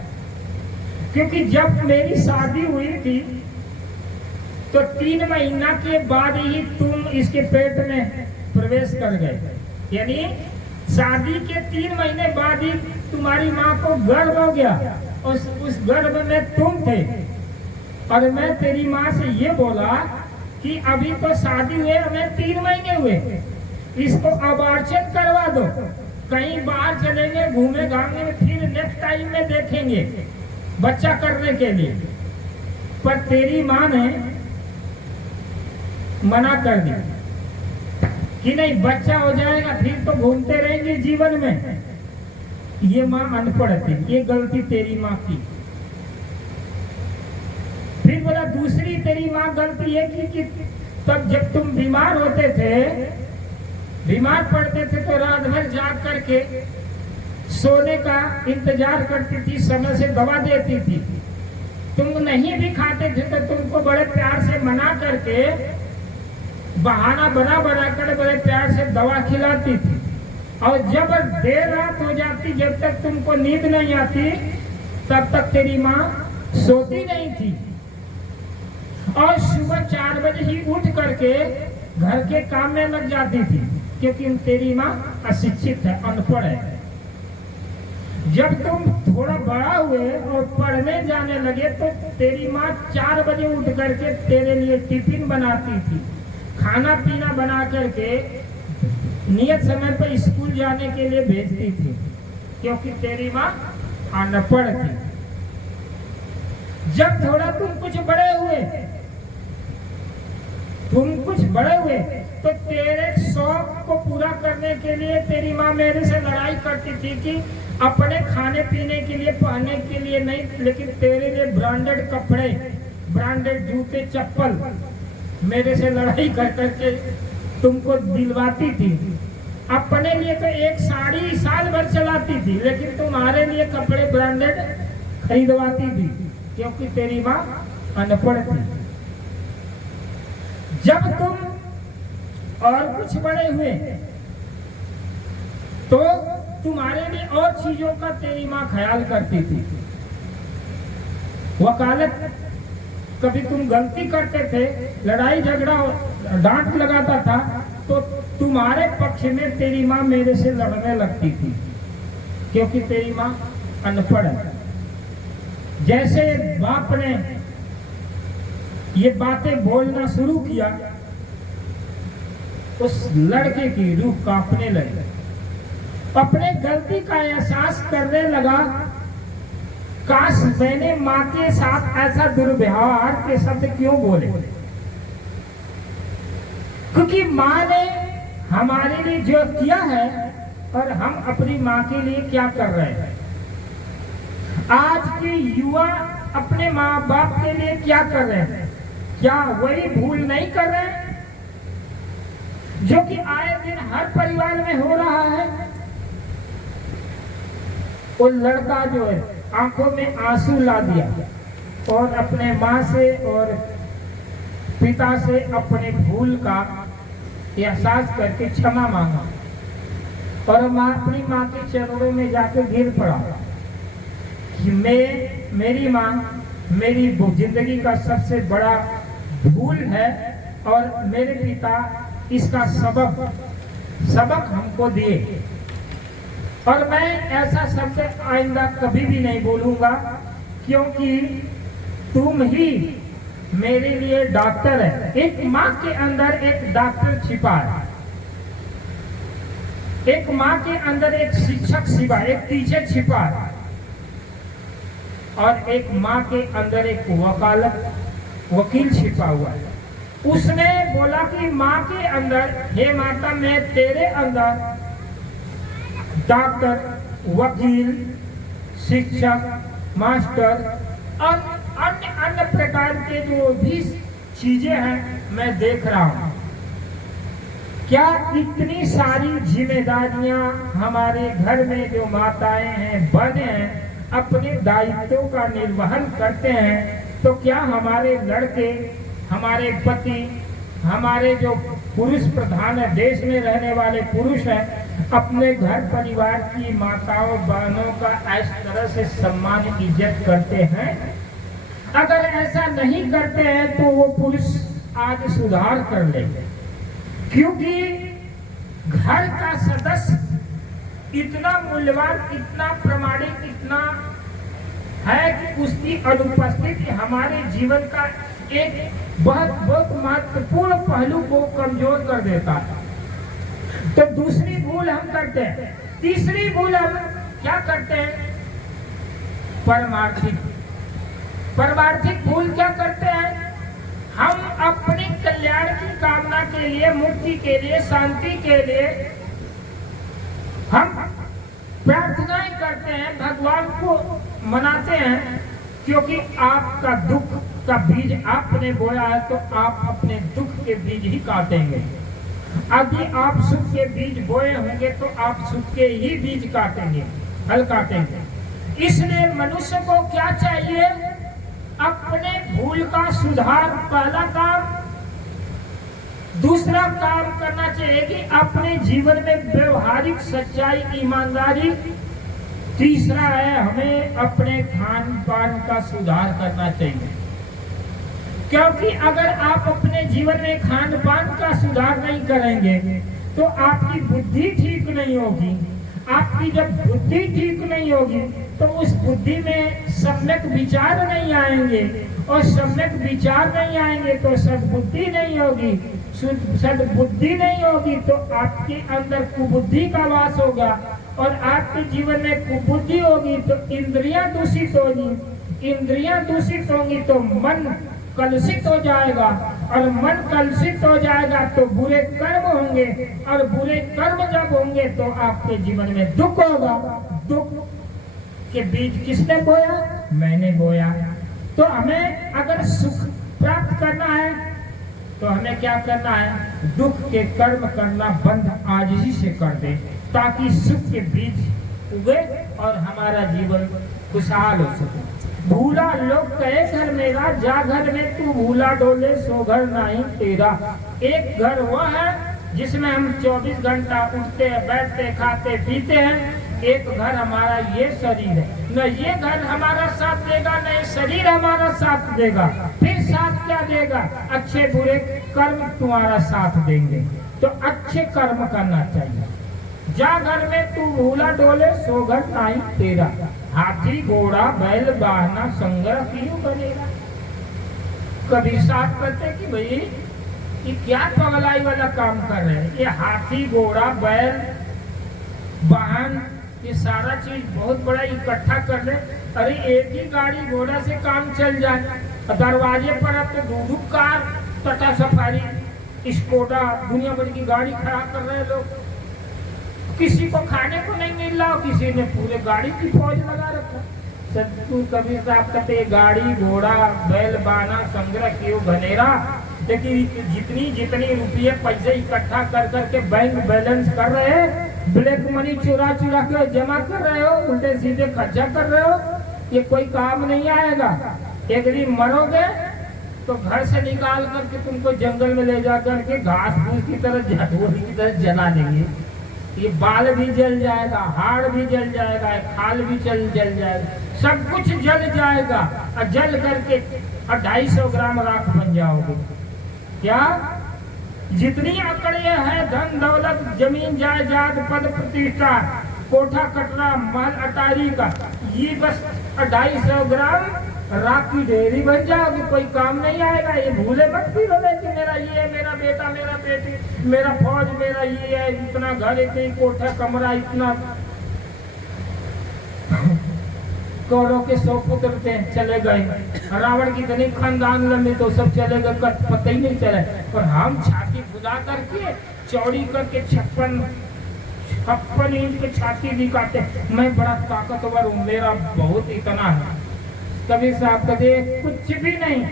क्योंकि जब मेरी शादी हुई थी तो 3 महीना के बाद ही तुम इसके पेट में प्रवेश कर गए, यानी शादी के 3 महीने बाद ही तुम्हारी माँ को गर्भ हो गया और उस गर्भ में तुम थे। और मैं तेरी माँ से ये बोला कि अभी तो शादी हुए हमें 3 महीने हुए, इसको अबॉर्शन करवा दो, कहीं बाहर चलेंगे घूमे घामेंगे, फिर नेक्स्ट टाइम में देखेंगे बच्चा करने के लिए। पर तेरी माँ ने मना कर दी कि नहीं बच्चा हो जाएगा फिर तो घूमते रहेंगे जीवन में। ये माँ अनपढ़ थी, ये गलती तेरी माँ की। फिर बोला दूसरी तेरी माँ गलती है कि तब जब तुम बीमार होते थे, बीमार पड़ते थे तो रात भर जाग करके सोने का इंतजार करती थी, समय से दवा देती थी। तुम नहीं भी खाते थे तो तुमको बड़े प्यार से मना करके बहाना बना बना कर बड़े प्यार से दवा खिलाती थी। और जब देर रात हो जाती, जब तक तुमको नींद नहीं आती तब तक तेरी माँ सोती नहीं थी। और सुबह 4 बजे ही उठ करके घर के काम में लग जाती थी, क्योंकि तेरी माँ अशिक्षित है, अनपढ़ है। जब तुम थोड़ा बड़ा हुए और पढ़ने जाने लगे तो तेरी माँ 4 बजे उठ करके तेरे लिए टिफिन बनाती थी, खाना पीना बना करके नियत समय पर स्कूल जाने के लिए भेजती थी, क्योंकि तेरी माँ अनपढ़ थी। जब थोड़ा तुम कुछ बड़े हुए तो तेरे शौक को पूरा करने के लिए तेरी माँ मेरे से लड़ाई करती थी कि अपने खाने पीने के लिए, पहनने के लिए नहीं, लेकिन तेरे लिए ब्रांडेड कपड़े, ब्रांडेड जूते चप्पल मेरे से लड़ाई कर करके तुमको दिलवाती थी। अपने लिए तो एक साड़ी साल भर चलाती थी, लेकिन तुम्हारे लिए कपड़े ब्रांडेड खरीदवाती थी, क्योंकि तेरी माँ अनपढ़ थी। जब तुम और कुछ बड़े हुए तो तुम्हारे लिए और चीजों का तेरी माँ ख्याल करती थी। वकालत, कभी तुम गलती करते थे, लड़ाई झगड़ा डांट लगाता था, तो तुम्हारे पक्ष में तेरी माँ मेरे से लड़ने लगती थी, क्योंकि तेरी माँ अनपढ़ है। जैसे बाप ने ये बातें बोलना शुरू किया, उस लड़के की रूह कांपने लगी, अपने गलती का एहसास करने लगा। काश मैंने माँ के साथ ऐसा दुर्व्यवहार के शब्द क्यों बोले, क्योंकि माँ ने हमारे लिए जो किया है और हम अपनी माँ के लिए क्या कर रहे हैं। आज के युवा अपने माँ बाप के लिए क्या कर रहे हैं? क्या वही भूल नहीं कर रहे हैं जो कि आए दिन हर परिवार में हो रहा है? वो लड़का जो है आंखों में आंसू ला दिया और अपने माँ से और पिता से अपने भूल का एहसास करके क्षमा मांगा और अपनी माँ के चरणों में जाकर गिर पड़ा कि मेरी माँ मेरी जिंदगी का सबसे बड़ा भूल है और मेरे पिता इसका सबक हमको दिए, और मैं ऐसा शब्द आइंदा कभी भी नहीं बोलूंगा, क्योंकि तुम ही मेरे लिए डॉक्टर है। एक माँ के अंदर एक डॉक्टर छिपा है, एक माँ के अंदर एक शिक्षक छिपा, एक टीचर छिपा है, और एक माँ के अंदर एक वकील छिपा हुआ है। उसने बोला कि माँ के अंदर, हे माता, मैं तेरे अंदर डॉक्टर, वकील, शिक्षक, मास्टर और अन्य प्रकार के जो भी चीजें हैं मैं देख रहा हूं। क्या इतनी सारी जिम्मेदारियां हमारे घर में जो माताएं हैं, बहनें हैं, अपने दायित्वों का निर्वहन करते हैं, तो क्या हमारे लड़के, हमारे पति, हमारे जो पुरुष प्रधान है, देश में रहने वाले पुरुष हैं, अपने घर परिवार की माताओं बहनों का इस तरह से सम्मान इज्जत करते हैं? अगर ऐसा नहीं करते हैं तो वो पुरुष आज सुधार कर लेंगे, क्योंकि घर का सदस्य इतना मूल्यवान, इतना प्रमाणिक, इतना है कि उसकी अनुपस्थिति हमारे जीवन का एक बहुत महत्वपूर्ण पहलू को कमजोर कर देता है। तो दूसरी भूल हम करते हैं। तीसरी भूल हम क्या करते हैं? परमार्थिक भूल क्या करते हैं? हम अपने कल्याण की कामना के लिए, मुक्ति के लिए, शांति के लिए हम प्रार्थनाएं करते हैं, भगवान को मनाते हैं, क्योंकि आपका दुख का बीज आपने बोया है तो आप अपने दुख के बीज ही काटेंगे। यदि आप सुख के बीज बोए होंगे तो आप सुख के ही बीज काटेंगे, फल काटेंगे। इसलिए मनुष्य को क्या चाहिए? अपने भूल का सुधार, पहला काम। दूसरा काम करना चाहिए कि अपने जीवन में व्यवहारिक सच्चाई, ईमानदारी। तीसरा है हमें अपने खान पान का सुधार करना चाहिए, क्योंकि अगर आप अपने जीवन में खान पान का सुधार नहीं करेंगे तो आपकी बुद्धि ठीक नहीं होगी। आपकी जब बुद्धि ठीक नहीं होगी तो उस बुद्धि में सम्यक विचार नहीं आएंगे, और सम्यक विचार नहीं आएंगे तो सद्बुद्धि नहीं होगी। सद्बुद्धि नहीं होगी तो आपके अंदर कुबुद्धि का वास होगा, और आपके जीवन में कुबुद्धि होगी तो इंद्रियां दूषित होगी। इंद्रियां दूषित होंगी तो मन कलुषित हो जाएगा, और मन कलुषित हो जाएगा तो बुरे कर्म होंगे, और बुरे कर्म जब होंगे तो आपके जीवन में दुख होगा। दुख के बीज किसने बोया? मैंने बोया। तो हमें अगर सुख प्राप्त करना है तो हमें क्या करना है, दुख के कर्म करना बंद आज ही से कर दे, ताकि सुख के बीज उगे और हमारा जीवन खुशहाल हो सके। भूला लोग कहे घर मेरा, जा घर में तू भूला डोले, सो घर नहीं तेरा। एक घर वह है जिसमें हम 24 घंटा उठते हैं, बैठते, खाते, पीते हैं। एक घर हमारा ये शरीर है, न ये घर हमारा साथ देगा, न ये शरीर हमारा साथ देगा। फिर साथ क्या देगा, अच्छे बुरे कर्म तुम्हारा साथ देंगे। तो अच्छे कर्म करना चाहिए। जा घर में तू भूला डोले, सो घर नहीं तेरा। हाथी घोड़ा बैल बाहना संग्रह क्यों बनेगा। कभी साथ करते कि भाई ये क्या पगलाई वाला काम कर रहे हैं। ये हाथी घोड़ा बैल वाहन ये सारा चीज बहुत बड़ा इकट्ठा कर ले। अरे एक ही गाड़ी घोड़ा से काम चल जाए। दरवाजे पर अब तो दो कार, टाटा सफारी, स्कोडा, दुनिया भर की गाड़ी खड़ा कर रहे हैं लोग। किसी को खाने को नहीं मिल रहा, किसी ने पूरे गाड़ी की फौज लगा रखा। सतगुरु कबीर साहब कहते गाड़ी घोड़ा बैल बाना संग्रह क्यों घनेरा। लेकिन जितनी जितनी रुपये पैसे इकट्ठा कर करके बैंक बैलेंस कर रहे हैं, ब्लैक मनी चुरा चुरा के जमा कर रहे हो, उल्टे सीधे खर्चा कर रहे हो, ये कोई काम नहीं आएगा। एक दिन मरोगे तो घर से निकाल करके तुमको जंगल में ले जा करके घास फूस की तरह जानवर की तरह जला देंगे। ये बाल भी जल जाएगा, हाड़ भी जल जाएगा, खाल भी जल जाएगा, सब कुछ जल जाएगा। और जल करके 250 ग्राम राख बन जाओगे। क्या जितनी अकड़ियां हैं, धन दौलत जमीन जायदाद पद प्रतिष्ठा कोठा कटरा महल अटारी का, ये बस 250 ग्राम राख की ढेरी बन जाओगे, कोई काम नहीं आएगा। ये भूले मत फिरो कि मेरा ये है, मेरा बेटा, मेरा बेटी, मेरा फौज, मेरा ये है, इतना घर, इतनी कोठा कमरा, इतना कौरव के 100 पुत्र थे, चले गए। रावण की इतनी खानदान लंबी तो सब चले गए, पता ही नहीं चला। और हम छाती बुला करके चौड़ी करके 56 इंच की छाती दिखाते, मैं बड़ा ताकतवर हूँ, मेरा बहुत इतना है। कबीर साहब कहते कुछ भी नहीं,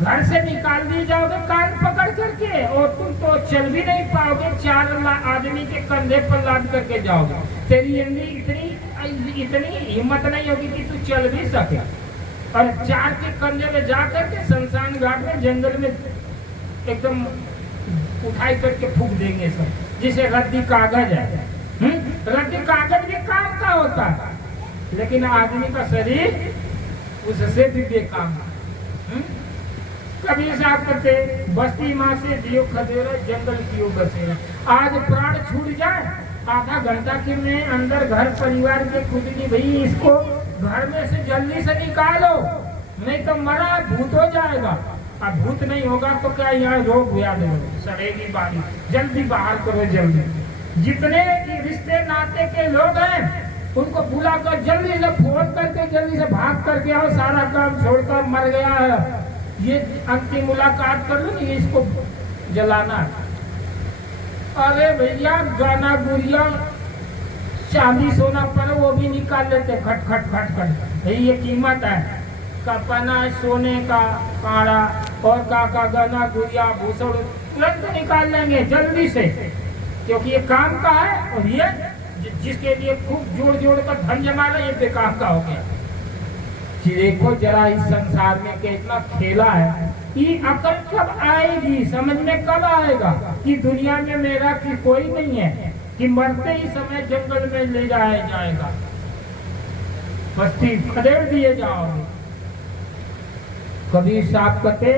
घर से निकाल दिए जाओगे कान पकड़ करके, और तुम तो चल भी नहीं पाओगे। 4 आदमी के कंधे पर लाद करके जाओगे। तेरी इतनी हिम्मत नहीं होगी कि तू चल भी सके। और 4 के कंधे में जा करके शमशान घाट में जंगल में एकदम उठाई करके फूक देंगे सब, जिसे रद्दी कागज है। रद्दी कागज भी काम का होता है, लेकिन आदमी का शरीर उससे भी बेकाम है। कबीर साहब कहते बस्ती माँ से दियो खदेरा, जंगल कियो बसेरा। आज प्राण छूट जाए, आधा घंटा के में अंदर घर परिवार के खुद की, भाई इसको घर में से जल्दी से निकालो, नहीं तो मरा भूत हो जाएगा। अब भूत नहीं होगा तो क्या यहाँ रोग व्याधि होगी, सड़ेगी बारी, जल्दी बाहर करो जल्दी। जितने रिश्ते नाते के लोग हैं उनको बुलाकर जल्दी से फोन करके जल्दी से भाग करके आओ, सारा काम छोड़कर मर गया है, ये अंतिम मुलाकात कर लो, ये इसको जलाना है। अरे भैया गाना गुड़िया चांदी सोना पर वो भी निकाल लेते, खट खट खट खट। भाई ये कीमत है, कपना सोने का काड़ा और का गाना गुड़िया भूषण तुरंत निकाल लेंगे जल्दी से, क्योंकि ये काम का है। और ये जिसके लिए खूब जोड़ जोड़ कर धन जमा रहे, ये बेकार का हो गया। देखो जरा इस संसार में कितना खेला है। ये अकल कब आएगी, समझ में कब आएगा कि दुनिया में मेरा की कोई नहीं है, कि मरते ही समय जंगल में ले जाया जाएगा, बस्ती खदेड़ दिए जाओगे। कबीर साहब कहते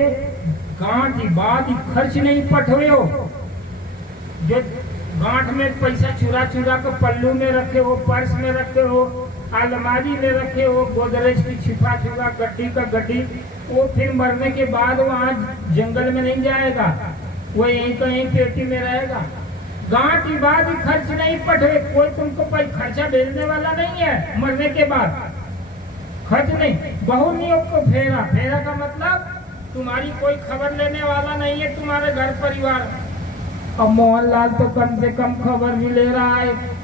गांठ बात खर्च नहीं पठो, जो गांठ में पैसा चुरा चुरा कर पल्लू में रखे हो, पर्स में रखे हो, अलमारी में रखे हो, गोदरेज की छिपा छिपा गड्डी का गड्डी, वो फिर मरने के बाद वहाँ जंगल में नहीं जाएगा, वो यहीं कहीं पेटी में रहेगा। गांठ की बात खर्च नहीं पठे, कोई तुमको खर्चा भेजने वाला नहीं है मरने के बाद, खर्च नहीं। बहुनियोग को फेरा, फेरा का मतलब तुम्हारी कोई खबर लेने वाला नहीं है तुम्हारे घर परिवार। अब मोहनलाल तो कम से कम खबर भी ले रहा है,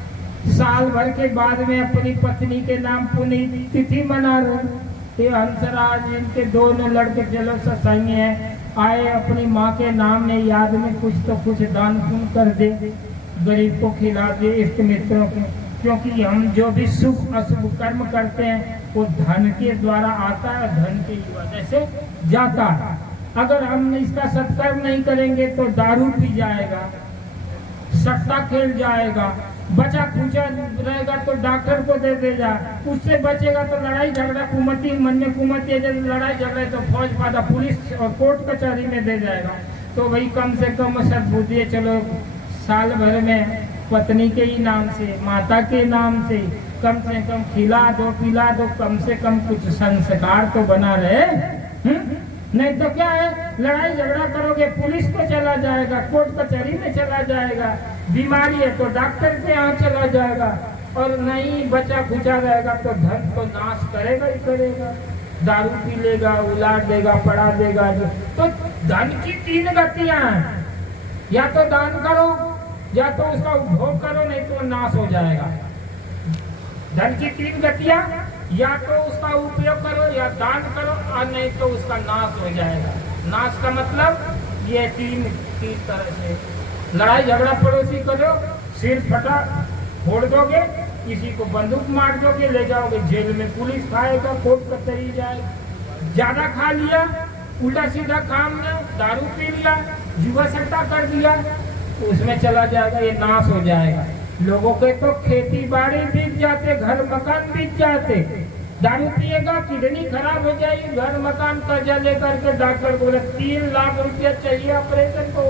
साल भर के बाद में अपनी पत्नी के नाम पुण्य तिथि मना रहे। ये हंसराज इनके दोनों लड़के चलो सत्संगी हैं, आए अपनी माँ के नाम ने याद में कुछ तो कुछ दान पुण्य कर दे, गरीब को खिला दे, इष्ट मित्रों को, क्योंकि हम जो भी शुभ अशुभ कर्म करते हैं वो धन के द्वारा आता है, धन की वजह से जाता है। अगर हम इसका सत्कर्म नहीं करेंगे तो दारू पी जाएगा, सट्टा खेल जाएगा, बचा खुचा रहेगा तो डॉक्टर को दे देगा, उससे बचेगा तो लड़ाई झगड़ा कुमती मन में कुमती लड़ाई झगड़ा तो फौज पादा पुलिस और कोर्ट कचहरी में दे जाएगा। तो भाई कम से कम सद्बुद्धि, चलो साल भर में पत्नी के ही नाम से, माता के नाम से कम से कम खिला दो पिला दो, कम से कम कुछ संस्कार तो बना रहे। नहीं तो क्या है, लड़ाई झगड़ा करोगे पुलिस को चला जाएगा, कोर्ट कचहरी में चला जाएगा, बीमारी है तो डॉक्टर के यहाँ चला जाएगा, और नहीं बचा खुचा रहेगा तो धन तो नाश करेगा ही करेगा, दारू पी लेगा, उलाट देगा, पड़ा देगा। तो धन की 3 गतियां हैं, या तो दान करो, या तो उसका उपभोग करो, नहीं तो नाश हो जाएगा। धन की 3 गतियां, या तो उसका उपयोग करो या दान करो, और नहीं तो उसका नाश हो जाएगा। नाश का मतलब ये तीन तरह से, लड़ाई झगड़ा पड़ोसी करो, सिर फटा फोड़ दोगे, किसी को बंदूक मार दोगे, ले जाओगे जेल में, पुलिस खाएगा, कोर्ट कचहरी जाएगा। ज्यादा खा लिया, उल्टा सीधा काम में दारू पी लिया, जुआ सट्टा कर दिया, उसमें चला जाएगा, ये नाश हो जाएगा। लोगों के तो खेती बाड़ी बीत जाते, घर मकान बीत जाते। दारू पिएगा, किडनी खराब हो जाएगी, घर मकान कर्जा लेकर के डॉक्टर बोले 3 लाख रुपया चाहिए ऑपरेशन को,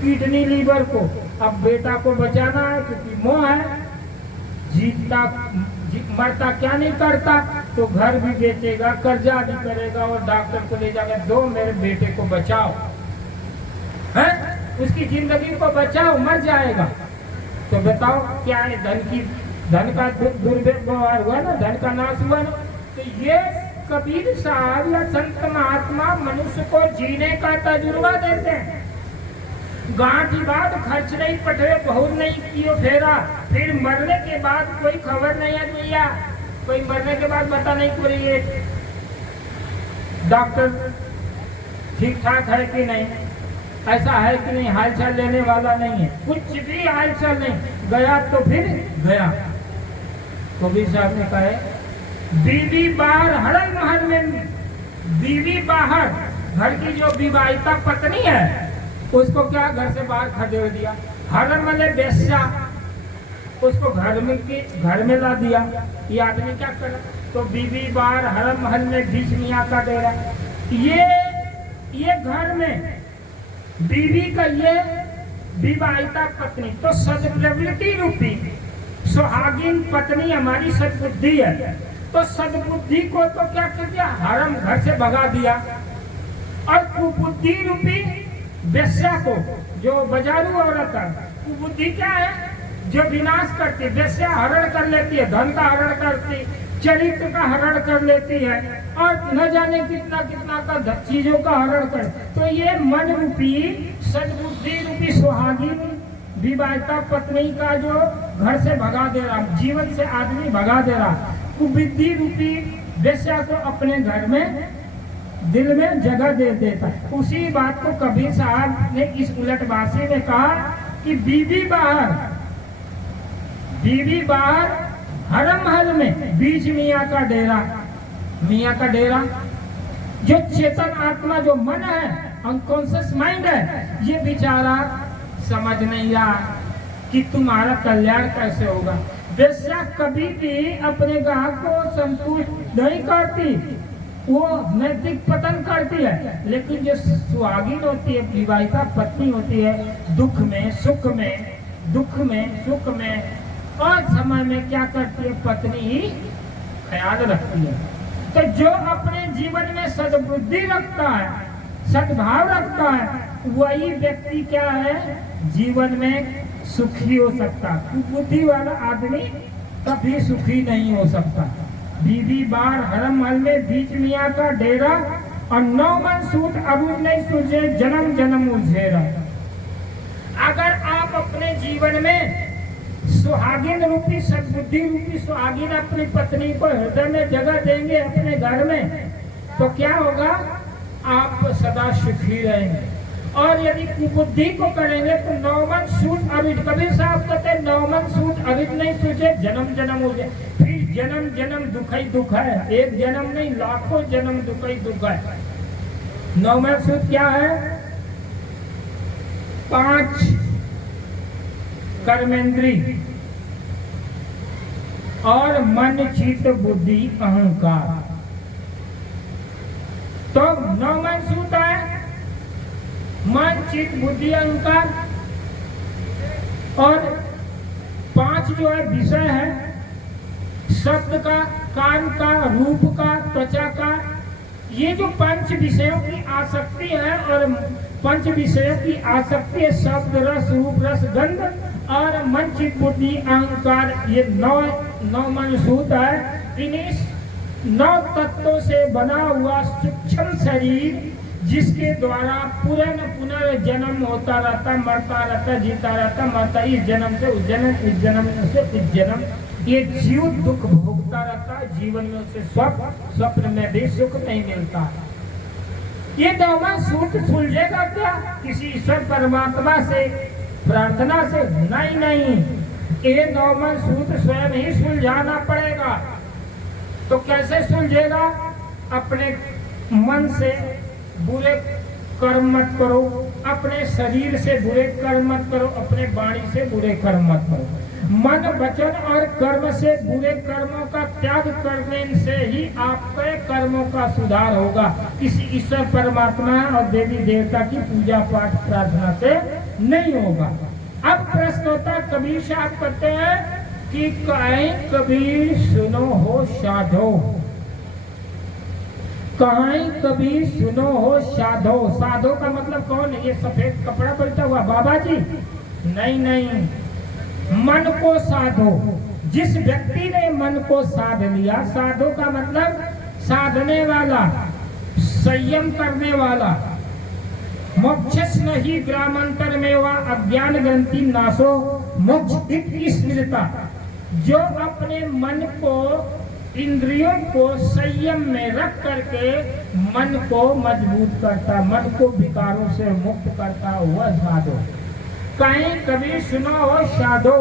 किडनी लीवर को। अब बेटा को बचाना है क्योंकि मोह है, जीतता मरता क्या नहीं करता, तो घर भी बेचेगा, कर्जा भी करेगा, और डॉक्टर को ले जाकर दो मेरे बेटे को बचाओ, है उसकी जिंदगी को बचाओ, मर जाएगा। तो बताओ क्या है, धन का दुर्व्यवहार हुआ ना, धन का नाश हुआ ना। तो ये कबीर साहब या संत महात्मा मनुष्य को जीने का तजुर्बा देते हैं। गांठ बात खर्च नहीं पटवे, बहुत नहीं कियो फेरा, फिर मरने के बाद कोई खबर नहीं है भैया, कोई मरने के बाद बता नहीं पूरी ये डॉक्टर ठीक ठाक है कि नहीं, ऐसा है कि नहीं, हालचाल लेने वाला नहीं है, कुछ भी हालचाल नहीं, गया तो फिर गया। कबीर साहब ने कहा है, बीवी बाहर हर महल में, बीवी बाहर, घर की जो विवाहिता पत्नी है उसको क्या घर से बाहर खदेड़ दिया, हर मले बेस्या, उसको घर में ला दिया। ये आदमी क्या करे, तो बीवी बाहर हर महल में बीच मियाँ का डेरा। ये घर में बीवी का ये विवाहिता पत्नी तो सद्प्रवृत्ति रूपी सुहागिन पत्नी हमारी सद्बुद्धि है, तो सद्बुद्धि को तो क्या कर दिया, हरम घर से भगा दिया, और कुबुद्धि रूपी वेश्या को, जो बाजारू औरत है, कुबुद्धि क्या है, जो विनाश करती, वेश्या हरण कर लेती है, धन का हरण करती, चरित्र का हरण कर लेती है, और न जाने कितना कितना का चीजों का हरण कर। तो ये मन रूपी सद्बुद्धि रूपी सुहागिन विवाहिता पत्नी का जो घर से भगा दे रहा, जीवन से आदमी भगा दे रहा, कुबुद्धि रूपी वेश्या को अपने घर में दिल में जगह दे देता है। उसी बात को कबीर साहब ने इस उलटवासी में कहा कि बीवी बाहर हर महल में बीच मियाँ का डेरा, मियाँ का डेरा, जो चेतन आत्मा जो मन है, अनकॉन्शियस माइंड है, ये बेचारा समझ नहीं रहा कि तुम्हारा कल्याण कैसे होगा। वेश्या कभी भी अपने ग्राहक को संतुष्ट नहीं करती, वो नैतिक पतन करती है, लेकिन जो सुहागिन होती है, विवाहिता पत्नी होती है, दुख में सुख में, दुख में सुख में और समय में क्या करती है, पत्नी ही ख्याल रखती है। तो जो अपने जीवन में सद्बुद्धि रखता है, सद्भाव रखता है, वही व्यक्ति क्या है, जीवन में सुखी हो सकता। बुद्धि वाला आदमी कभी सुखी नहीं हो सकता। बीवी बार हर महल में बीच मियाँ का डेरा, और 9 मन सूत अबुझ नहीं सूझे, जन्म जन्म उझेरा। अगर आप अपने जीवन में सुहागिन रूपी सद्बुद्धि रूपी सुहागिन अपनी पत्नी को हृदय में जगह देंगे अपने घर में, तो क्या होगा? आप सदा सुखी रहेंगे। और यदि कुबुद्धि को करेंगे तो नौमन सूट अरुज, कबीर साहब कहते हैं नौमन सूट अरुज नहीं सूझे जन्म जन्म हो जाए, फिर जन्म जन्म दुख ही दुख है, एक जन्म नहीं लाखों जन्म दुख ही दुख है। नौमन सूट क्या है? 5 कर्मेंद्री और मन चित्त बुद्धि अहंकार। तो नौमन सूत है मन चित्त बुद्धि अहंकार, और 5 जो है विषय है, शब्द का, कान का, रूप का, त्वचा का। ये जो 5 विषयों की आसक्ति है, और 5 विषयों की आसक्ति है शब्द रस रूप रस गंध और मन चित्त बुद्धि अहंकार। ये 9 मनसूत है। इन्हीं 9 तत्वों से बना हुआ सूक्ष्म शरीर, जिसके द्वारा पुनर्जन्म होता रहता, मरता रहता, जीता रहता, मरता, इस जन्म से उस जन्म, इस जन्म से उस जन्म, ये जीव दुख भोगता रहता है। जीवन में उसे स्वप्न में भी सुख नहीं मिलता। ये नौवां सूत्र सुलझेगा क्या किसी ईश्वर परमात्मा से प्रार्थना से? नहीं, ये नौवां सूत्र स्वयं ही सुलझाना पड़ेगा। तो कैसे सुलझेगा? अपने मन से बुरे कर्म मत करो, अपने शरीर से बुरे कर्म मत करो, अपने वाणी से बुरे कर्म मत करो। मन वचन और कर्म से बुरे कर्मों का त्याग करने से ही आपके कर्मों का सुधार होगा। किसी ईश्वर परमात्मा और देवी देवता की पूजा पाठ प्रार्थना से नहीं होगा। अब प्रश्न होता, कबीर साहब कहते हैं कि कहीं कबीर सुनो हो साधो, कहीं कभी सुनो हो साधो। साधो का मतलब कौन है? ये सफेद कपड़ा पहनता हुआ बाबा जी? नहीं, मन को साधो। जिस व्यक्ति ने मन को साध लिया, साधो का मतलब साधने वाला, संयम करने वाला। मोक्षस नहीं ग्रामांतर में वह अज्ञान ग्रंथि नाशो मोक्ष इति स्मृता। जो अपने मन को, इंद्रियों को संयम में रख करके मन को मजबूत करता, मन को विकारों से मुक्त करता, वह साधो। कहीं कभी सुनो हो साधो,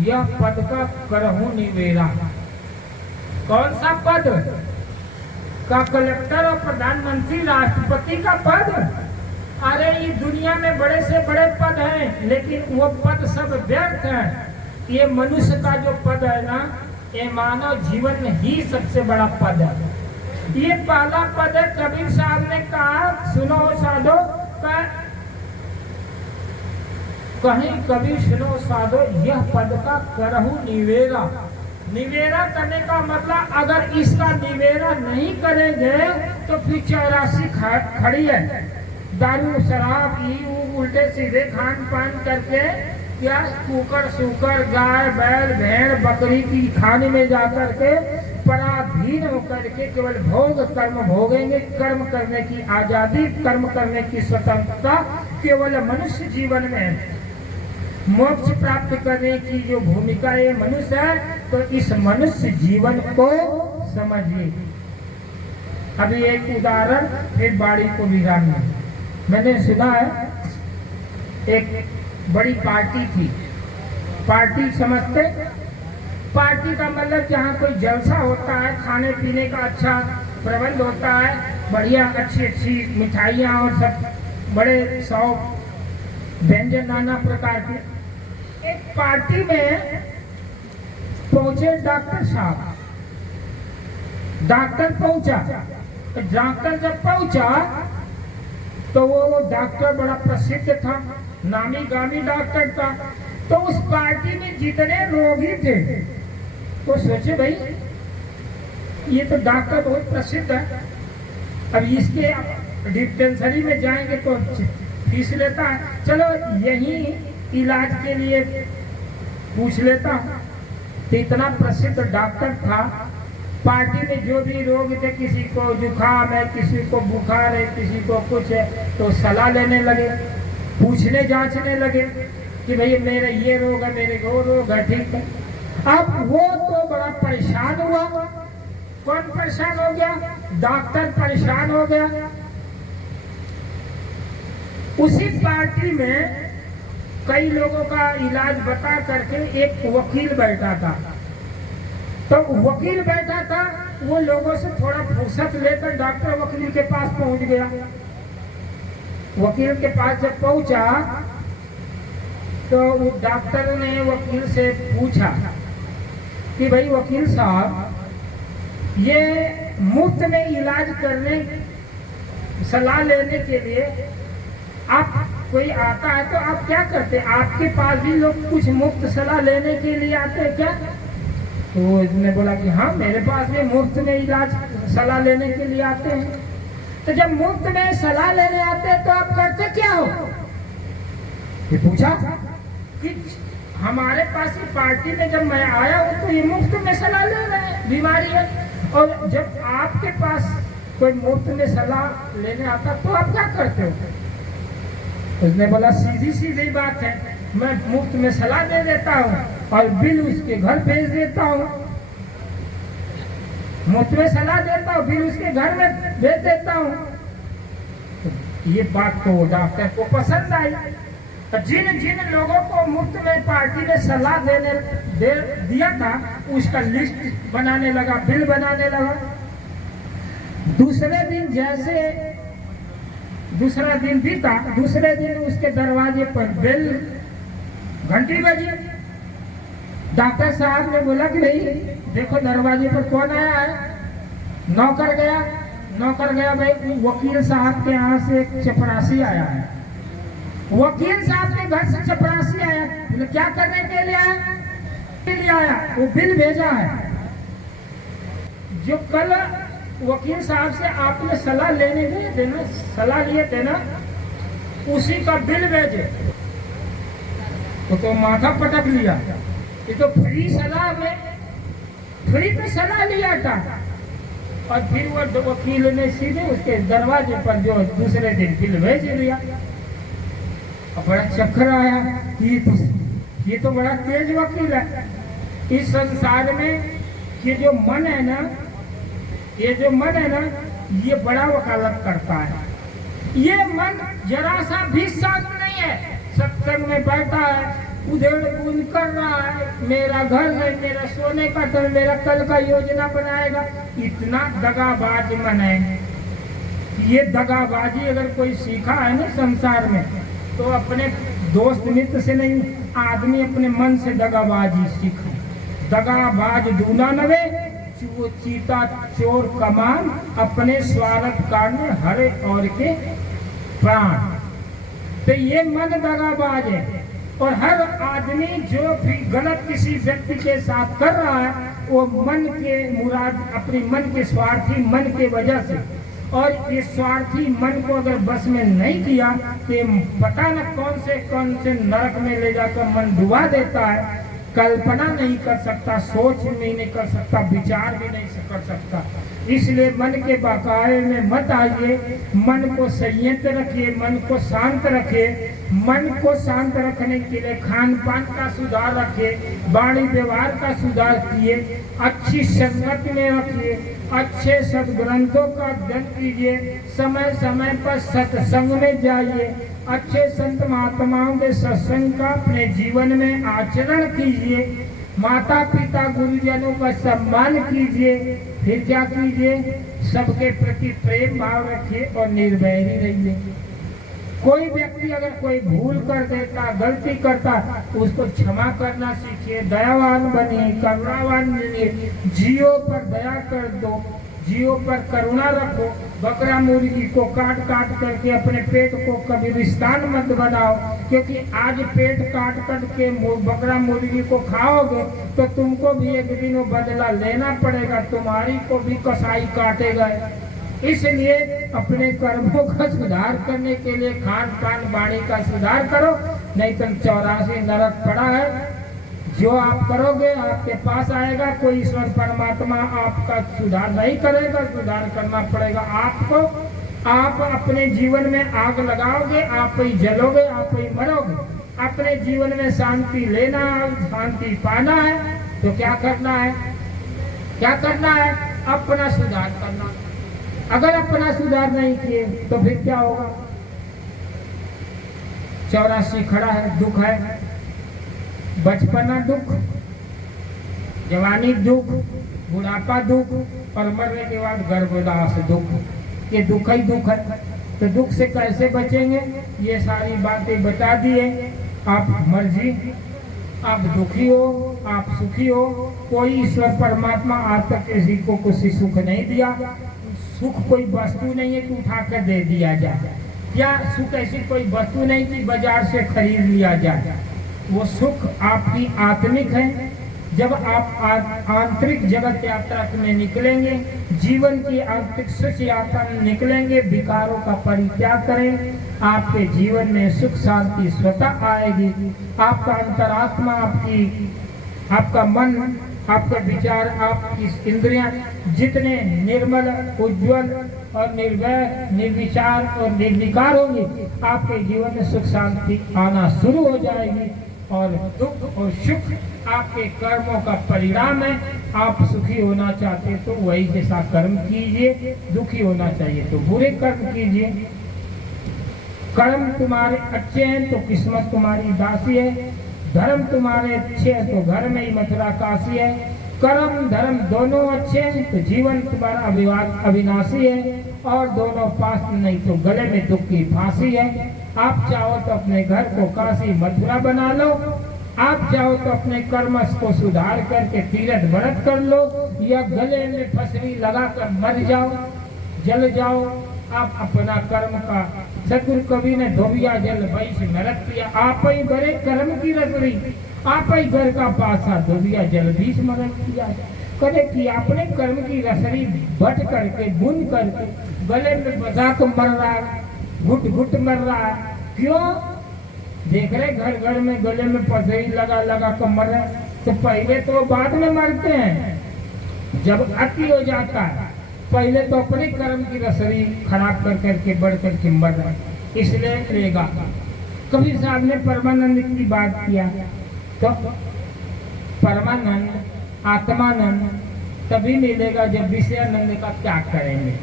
यह पद का करहु निवेरा। कौन सा पद? का कलेक्टर और प्रधानमंत्री राष्ट्रपति का पद? अरे ये दुनिया में बड़े से बड़े पद हैं, लेकिन वो पद सब व्यर्थ है। ये मनुष्य का जो पद है ना, ये मानव जीवन ही सबसे बड़ा पद है। ये पहला पद है। कबीर साहब ने कहा सुनो साधो, कहीं कभी सुनो साधो, यह पद का करहु निवेरा। निवेरा करने का मतलब अगर इसका निवेरा नहीं करेंगे तो फिर 84 खड़ी है। दारू शराब उल्टे सीधे खान पान करके, क्या कुकर सुकर गाय बैल भेड़ बकरी की खाने में जाकर के पराधीन होकर के केवल भोग कर्म भोगेंगे। कर्म करने की आजादी, कर्म करने की स्वतंत्रता केवल मनुष्य जीवन में। मोक्ष प्राप्त करने की जो भूमिका ये मनुष्य है, तो इस मनुष्य जीवन को समझिए। अभी एक उदाहरण, एक बाड़ी को विराम में मैंने सुना है, एक बड़ी पार्टी थी। पार्टी समझते? पार्टी का मतलब जहाँ कोई जलसा होता है, खाने पीने का अच्छा प्रबंध होता है, बढ़िया अच्छी अच्छी मिठाइयाँ और सब बड़े 100 व्यंजन नाना प्रकार के। एक पार्टी में पहुंचे डॉक्टर साहब। डॉक्टर पहुंचा, डॉक्टर जब पहुंचा तो वो डॉक्टर बड़ा प्रसिद्ध था, नामी गामी डॉक्टर था। तो उस पार्टी में जितने रोगी थे तो सोचे भाई ये तो डॉक्टर बहुत प्रसिद्ध है, अब इसके डिस्पेंसरी में जाएंगे तो फीस लेता है, चलो यही इलाज के लिए पूछ लेता हूँ। तो इतना प्रसिद्ध डॉक्टर था। पार्टी में जो भी रोग थे, किसी को जुकाम है, किसी को बुखार है, किसी को कुछ है, तो सलाह लेने लगे, पूछने जांचने लगे। कि भैया मेरा ये रोग है, मेरे को रोग है, ठीक है। अब वो तो बड़ा परेशान हुआ। कौन परेशान हो गया? डॉक्टर परेशान हो गया। उसी पार्टी में कई लोगों का इलाज बता करके एक वकील बैठा था। तो वकील बैठा था, वो लोगों से थोड़ा फुर्सत लेकर डॉक्टर वकील के पास पहुंच गया। वकील के पास जब पहुंचा तो वो डॉक्टर ने वकील से पूछा कि भाई वकील साहब, ये मुफ्त में इलाज करने, सलाह लेने के लिए आप कोई आता है तो आप क्या करते हैं? आपके पास भी लोग कुछ मुफ्त सलाह लेने के लिए आते हैं क्या? तो इसने बोला कि हाँ, मेरे पास भी मुफ्त में इलाज सलाह लेने के लिए आते हैं। तो जब मुफ्त में सलाह लेने आते हैं तो आप करते क्या हो? ये पूछा कि हमारे पास ही पार्टी में जब मैं आया हूँ तो ये मुफ्त में सलाह ले रहे हैं, बीमारी है, और जब आपके पास कोई मुफ्त में सलाह लेने आता तो आप क्या करते हो? उसने बोला सीधी सीधी बात है, मैं मुफ्त में सलाह दे देता हूँ और बिल उसके घर भेज देता हूँ। मुफ्त में सलाह देता हूँ, बिल उसके घर में भेज देता हूँ। तो ये बात तो डॉक्टर को पसंद आई। तो जिन जिन लोगों को मुफ्त में पार्टी ने सलाह दिया था उसका लिस्ट बनाने लगा, बिल बनाने लगा। दूसरे दिन जैसे दूसरा दिन बीता, दूसरे दिन उसके दरवाजे पर बेल, घंटी बजी। डॉक्टर साहब ने बोला कि भाई देखो दरवाजे पर कौन आया है। नौकर गया भाई वकील साहब के यहाँ से एक चपरासी आया है। वकील साहब के घर से चपरासी आया, बोले क्या करने के लिए आया? वो बिल भेजा है जो कल वकील साहब से आपने सलाह लेने गए थे ना, सलाह लिए थे ना, उसी का बिल भेजे। तो माथा पटक लिया, ये तो फ्री सलाह में, फ्री तो सलाह लिया था। और फिर वो वकील ने सीधे उसके दरवाजे पर जो दूसरे दिन बिल भेज दिया। और बड़ा चक्कर आया कि ये तो बड़ा तेज वकील है। इस संसार में ये जो मन है ना, ये बड़ा वकालत करता है। ये मन जरा सा भी शांत नहीं है। सत्संग में बैठा है, उधेड़ बुन कर रहा है, मेरा घर है, मेरा सोने का घर, मेरा कल का योजना बनाएगा। इतना दगाबाज मन है। ये दगाबाजी अगर कोई सीखा है ना संसार में, तो अपने दोस्त मित्र से नहीं, आदमी अपने मन से दगाबाजी सीखे। दगाबाज दूना नवे, वो चीता चोर कमान, अपने स्वार्थ कारण हरे और के प्राण। तो ये मन दगाबाज है। और हर आदमी जो भी गलत किसी व्यक्ति के साथ कर रहा है, वो मन के मुराद, अपनी मन के स्वार्थी मन के वजह से। और इस स्वार्थी मन को अगर बस में नहीं किया तो पता न कौन से नरक में ले जाकर मन डुबा देता है। कल्पना नहीं कर सकता, सोच नहीं कर सकता, विचार भी नहीं कर सकता। इसलिए मन के बहकावे में मत आइए। मन को संयत रखिए, मन को शांत रखिए। मन को शांत रखने के लिए खान पान का सुधार रखिए, वाणी व्यवहार का सुधार किए, अच्छी संगत में रखिए, अच्छे सदग्रंथों का अध्ययन कीजिए, समय समय पर सत्संग में जाइए, अच्छे संत महात्माओं के सत्संग का अपने जीवन में आचरण कीजिए, माता पिता गुरुजनों का सम्मान कीजिए। फिर क्या कीजिए? सबके प्रति प्रेम भाव रखिए और निर्वैरी रहिए। कोई व्यक्ति अगर कोई भूल कर देता, गलती करता, उसको क्षमा करना सीखिए। दयावान बनिए, करुणावान बनिए। जीवों पर दया कर दो, जीवों पर करुणा रखो। बकरा मुर्गी को काट करके अपने पेट को कभी रिश्तान मत बनाओ, क्योंकि आज पेट काट के बकरा मुर्गी को खाओगे तो तुमको भी एक दिन वो बदला लेना पड़ेगा, तुम्हारी को भी कसाई काटेगा। इसलिए अपने कर्मों का सुधार करने के लिए खान पान वाणी का सुधार करो, नहीं तो 84 नरक पड़ा है। जो आप करोगे आपके पास आएगा। कोई ईश्वर परमात्मा आपका सुधार नहीं करेगा, सुधार करना पड़ेगा आपको। आप अपने जीवन में आग लगाओगे, आप ही जलोगे, आप ही मरोगे। अपने जीवन में शांति लेना, शांति पाना है तो क्या करना है? क्या करना है? अपना सुधार करना। अगर अपना सुधार नहीं किए तो फिर क्या होगा? 84 खड़ा है, दुख है, बचपना दुख, जवानी दुख, बुढ़ापा दुख और मरने के बाद गर्भदाह दुख। ये दुख ही दुख है। तो दुख से कैसे बचेंगे? ये सारी बातें बता दिए। आप मर्जी, आप दुखी हो, आप सुखी हो, कोई ईश्वर परमात्मा आज तक किसी को कुछ सुख नहीं दिया। सुख कोई वस्तु नहीं है कि उठा कर दे दिया जाए, या सुख ऐसी कोई वस्तु नहीं कि बाजार से खरीद लिया जाए। वो सुख आपकी आत्मिक है। जब आप आंतरिक जगत यात्रा में निकलेंगे, जीवन की आंतरिक सुख यात्रा में निकलेंगे, विकारों का परित्याग करें, आपके जीवन में सुख शांति स्वतः आएगी। आपका अंतरात्मा, आपका मन, आपके विचार, आपकी इंद्रियां जितने निर्मल, उज्जवल और निर्भय, निर्विचार और निर्विकार होंगी, आपके जीवन में सुख शांति आना शुरू हो जाएगी। और दुख और सुख आपके कर्मों का परिणाम है। आप सुखी होना चाहते तो वही जैसा कर्म कीजिए, दुखी होना चाहिए तो बुरे कर्म कीजिए। कर्म तुम्हारे अच्छे हैं तो किस्मत तुम्हारी दासी है, धर्म तुम्हारे अच्छे हैं तो घर में ही मथुरा काशी है। कर्म धर्म दोनों अच्छे हैं तो जीवन तुम्हारा अविनाशी है, और दोनों पास नहीं तो गले में दुख की फांसी है। आप चाहो तो अपने घर को काशी मथुरा बना लो, आप चाहो तो अपने कर्मस को सुधार करके तीर्थ व्रत कर लो, या गले में फसरी लगाकर मर जाओ, जल जाओ। आप अपना कर्म का, सतगुरु कवि ने धोबिया जल वैश नरक किया, आप ही बड़े कर्म की रसरी, आप ही घर का पासा धोबिया जल बीस मरक किया। करे कि अपने कर्म की रसरी बट करके, बुन करके गले में बजा को मर रहा है, घुट घुट मर रहा है। क्यों? देख रहे घर घर में गले में पसरी लगा लगा कर मर रहे। तो पहले तो बाद में मरते हैं, जब अति हो जाता है। पहले तो अपने कर्म की रसरी खराब कर करके बढ़ करके मर रहे, इसलिए लेगा। कबीर साहब ने परमानंद की बात किया, तो परमानंद, आत्मानंद तभी मिलेगा जब विषयानंद का त्याग करेंगे।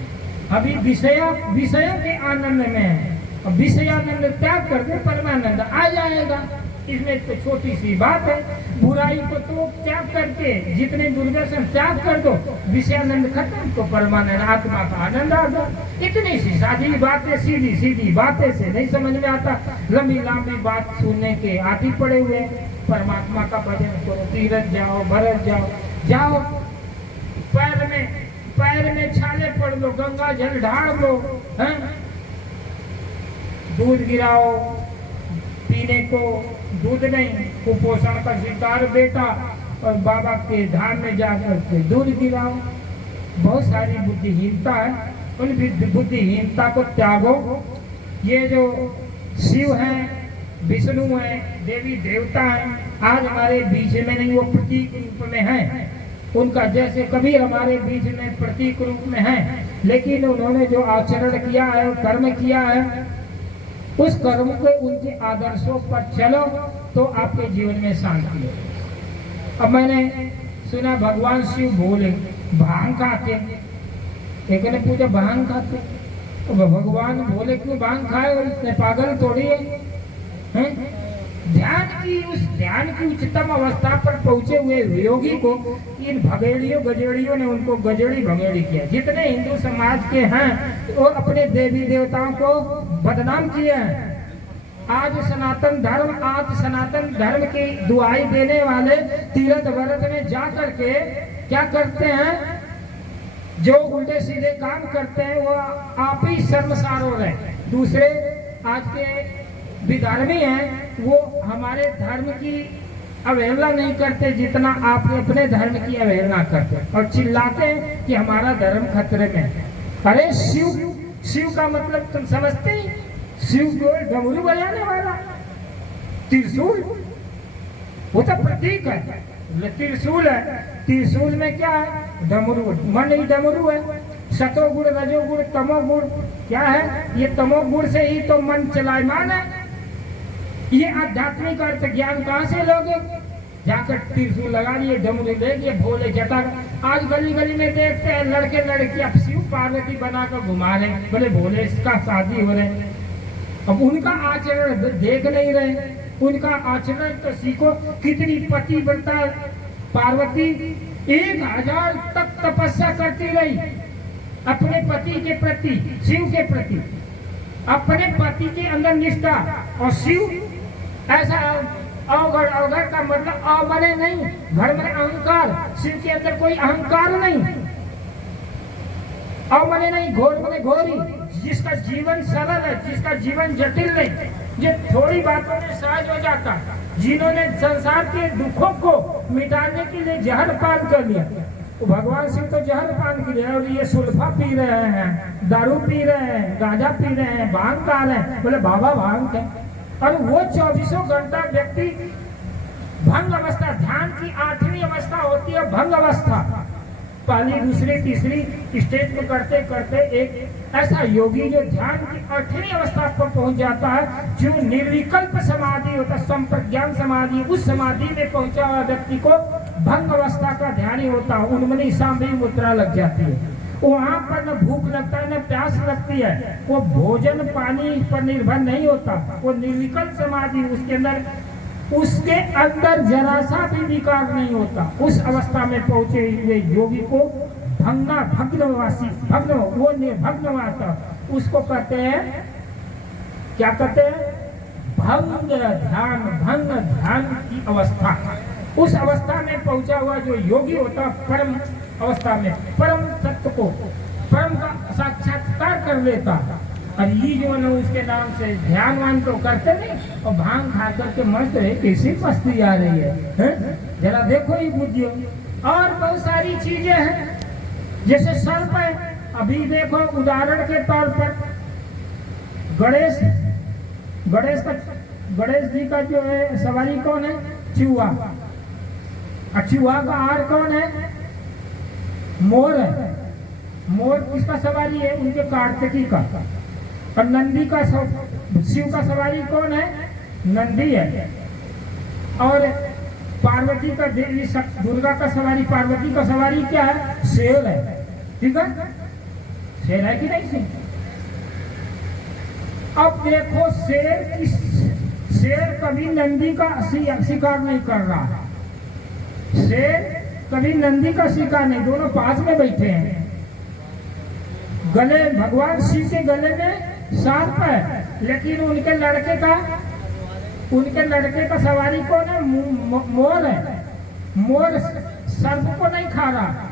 अभी विषयों के आनंद में है, और विषयानंद त्याग करके परमानंद आ जाएगा। इसमें तो छोटी सी बात है। बुराई को तो त्याग करके जितने दुर्दर्शन त्याग कर दो, विषयानंद खत्म तो परमानंद आत्मा का आनंद आ गया। इतनी सी सादी बातें, सीधी सीधी बातें से नहीं समझ में आता। लंबी लंबी बात सुनने के आदि पड़े हुए। परमात्मा का भजन करो, तीरथ जाओ, भरत जाओ, पैर में छाले पड़ लो, गंगा जल ढाल लो, दूध गिराओ, पीने को दूध नहीं, कुपोषण का शिकार बेटा, और बाबा के धाम में जाकर के दूध गिराओ। बहुत सारी बुद्धिहीनता है, उन बुद्धिहीनता को त्यागो। ये जो शिव हैं, विष्णु हैं, देवी देवता हैं, आज हमारे बीच में नहीं, वो प्रतीक रूप में हैं। उनका जैसे कभी हमारे बीच में प्रतीक रूप में है, लेकिन उन्होंने जो आचरण किया है, कर्म किया है, उस कर्म को, उनके आदर्शों पर चलो तो आपके जीवन में शांति है। अब मैंने सुना भगवान शिव बोले भांग खाते, एक ने पूछा भांग खाते, तो भगवान बोले क्यों भांग खाए, और इतने पागल थोड़ी है। उस ध्यान की उच्चतम अवस्था पर पहुंचे हुए योगी को इन भगेड़ियों गजेड़ियों ने उनको गजेड़ी भगेड़ी किया। जितने हिंदू समाज के हैं वो अपने देवी देवताओं को बदनाम किए हैं। आज सनातन धर्म की दुआई देने वाले तीर्थ व्रत में जा करके क्या करते हैं, जो उल्टे सीधे काम करते हैं वो आप ही शर्मसार हो रहे। दूसरे आज के विधर्मी हैं, वो हमारे धर्म की अवहेलना नहीं करते जितना आप अपने धर्म की अवहेलना करते हैं, और चिल्लाते हैं कि हमारा धर्म खतरे में है। अरे शिव का मतलब तुम समझते ही? शिव जो डमरू बजाने वाला, त्रिशूल, वो तो प्रतीक है, त्रिशूल है। त्रिशूल में क्या है? डमरू, मन ही डमरू है। सतोगुण, रजोगुण, तमोगुण क्या है? ये तमोगुण से ही तो मन चलायमान है। ये आध्यात्मिक अर्थ ज्ञान कहाँ से लोगे? जाकर त्रिशूल लगा लिए, डमरू ले लिए, भोले जटा। आज गली गली में देखते हैं लड़के लड़कियां शिव पार्वती बनाकर घुमा रहे, बोले भोले का शादी हो रहे। अब उनका आचरण देख नहीं रहे, उनका आचरण तो सीखो। कितनी पतिव्रता पार्वती 1000 तक तपस्या करती रही अपने पति के प्रति, शिव के प्रति, अपने पति के अंदर निष्ठा। और शिव ऐसा अवघड़, अवघड़ का मतलब अवले नहीं, घर में अहंकार। शिव के अंदर कोई अहंकार नहीं, अवले नहीं, घोर मने घोरी। जिसका जीवन सरल है, जिसका जीवन जटिल नहीं, जो थोड़ी बातों में सहज हो जाता, जिन्होंने संसार के दुखों को मिटाने के लिए जहर पान कर लिया, तो भगवान शिव तो जहर पान के लिए। और ये सुल्फा पी रहे हैं, दारू पी रहे हैं, गांजा पी रहे हैं, भांग खा रहे हैं, बोले बाबा भांग है। और वो 24 घंटा व्यक्ति भंग अवस्था, ध्यान की 8वीं अवस्था होती है भंग अवस्था। पहली, दूसरी, तीसरी स्टेज को करते करते एक ऐसा योगी जो ध्यान की 8वीं अवस्था पर पहुंच जाता है, जो निर्विकल्प समाधि होता है, संप्रज्ञान समाधि, उस समाधि में पहुंचा हुआ व्यक्ति को भंग अवस्था का ध्यान ही होता है। उनमें सांबी मुद्रा लग जाती है। वहां पर न भूख लगता है न प्यास लगती है, वो भोजन पानी पर निर्भर नहीं होता, वो निर्विकल्प समाधि, उसके अंदर जरा सा भी विकार नहीं होता। उस अवस्था में पहुंचे हुए योगी को भग्नवासी, भग्न, वो निर्भग्नवाता, उसको कहते हैं, क्या कहते हैं? भंग ध्यान की अवस्था। उस अवस्था में पहुंचा हुआ जो योगी होता, परम अवस्था में परम सत्य को, परम का साक्षात्कार कर लेता। और ये जो है उसके नाम से ध्यानवान तो करते नहीं, और भांग खा करके मस्त है, कैसी मस्ती आ रही है? जरा देखो ये बुद्धियों। और बहुत सारी चीजें हैं, जैसे सर्प है। अभी देखो उदाहरण के तौर पर गणेश जी का जो है सवारी कौन है? चूहा। चूहा का आहार कौन है? मोर है। मोर किसका सवारी है? उनके कार्तिकी का। और नंदी का शिव का सवारी कौन है? नंदी है। और पार्वती का, देवी दुर्गा का सवारी, पार्वती का सवारी क्या है? शेर है। ठीक है, शेर है कि नहीं? अब देखो शेर कभी नंदी का शिकार नहीं कर रहा है, शेर कभी नंदी का शिकार नहीं, दोनों पास में बैठे हैं। गले, भगवान शिव के गले में सांप है, लेकिन उनके लड़के का सवारी कौन है? मोर है। मोर सर्प को नहीं खा रहा,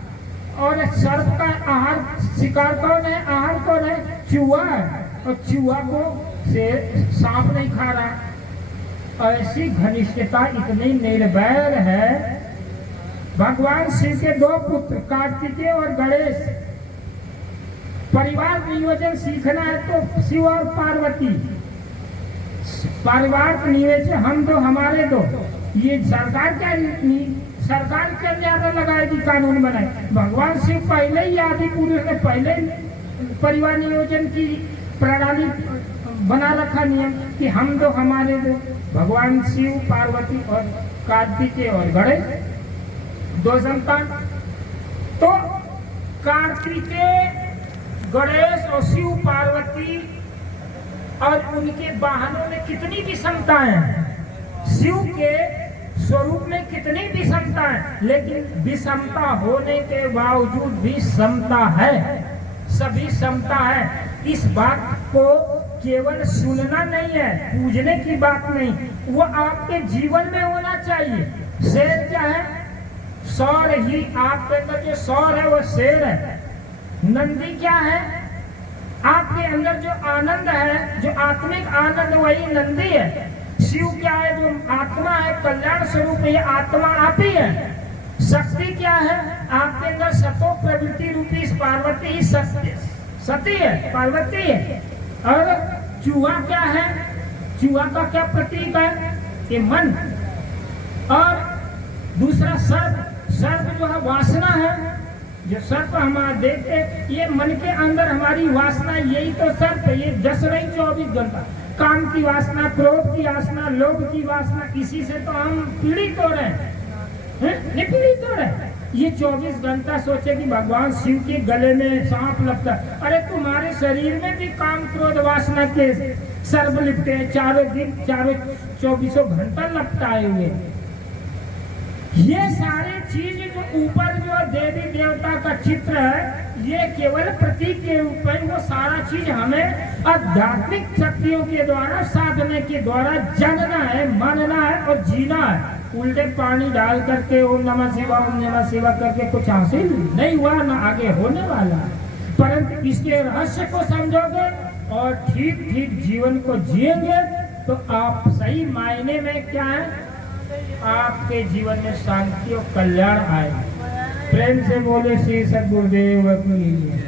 और सर्प का आहार, शिकार कौन है? आहार कौन है? चूहा है। और चूहा को से सांप नहीं खा रहा। ऐसी घनिष्ठता, इतनी निर्वैर है। भगवान शिव के 2 पुत्र कार्तिकेय और गणेश। परिवार नियोजन सीखना है तो शिव और पार्वती, परिवार नियोजन, हम दो हमारे दो। ये सरकार क्या ज्यादा लगाएगी, कानून बनाए? भगवान शिव पहले ही, आदि पुरुष ने पहले परिवार नियोजन की प्रणाली बना रखा, नियम कि हम दो हमारे दो। भगवान शिव, पार्वती और कार्तिकेय और गणेश, 2 संतान। तो कार्तिकेय, गणेश और शिव पार्वती और उनके वाहनों में कितनी विषमताएं हैं, शिव के स्वरूप में कितनी विषमताएं, लेकिन विषमता होने के बावजूद भी समता है, सभी समता है। इस बात को केवल सुनना नहीं है, पूजने की बात नहीं, वो आपके जीवन में होना चाहिए। शेर क्या है? सौर ही, आपके अंदर जो सौर है वो शेर है। नंदी क्या है? आपके अंदर जो आनंद है, जो आत्मिक आनंद, वही नंदी है। शिव क्या है? जो आत्मा है, कल्याण स्वरूप, ये आत्मा आप ही है। शक्ति क्या है? आपके अंदर सतो प्रवृत्ति रूपी पार्वती ही सती है, पार्वती है। और चूहा क्या है? चूहा का क्या प्रतीक है? ये मन। और दूसरा सर्प जो है वासना है। जो सर्प हमारे देखते, ये मन के अंदर हमारी वासना, यही तो सर्प है। ये 10 नहीं 24 घंटा काम की वासना, क्रोध की वासना, लोभ की वासना, इसी से तो हम पीड़ित हो रहे हैं, पीड़ित हो रहे हैं। ये 24 घंटा सोचे कि भगवान शिव के गले में सांप लगता, अरे तुम्हारे शरीर में भी काम क्रोध वासना के सर्प लिपटे हैं, चारों दिन, चारों 24 घंटा लपटाए हुए। ये सारी चीज जो ऊपर जो देवी देवता का चित्र है, ये केवल प्रतीक के ऊपर, वो सारा चीज हमें आध्यात्मिक शक्तियों के द्वारा, साधने के द्वारा जानना है, मानना है और जीना है। उल्टे पानी डाल करके ओम नमः शिवाय, ओम नमः शिवाय करके कुछ हासिल नहीं हुआ, ना आगे होने वाला। परंतु इसके रहस्य को समझोगे और ठीक ठीक जीवन को जिएंगे तो आप सही मायने में क्या है, आपके जीवन में शांति और कल्याण आए। प्रेम से बोले श्री सद्गुरुदेव की।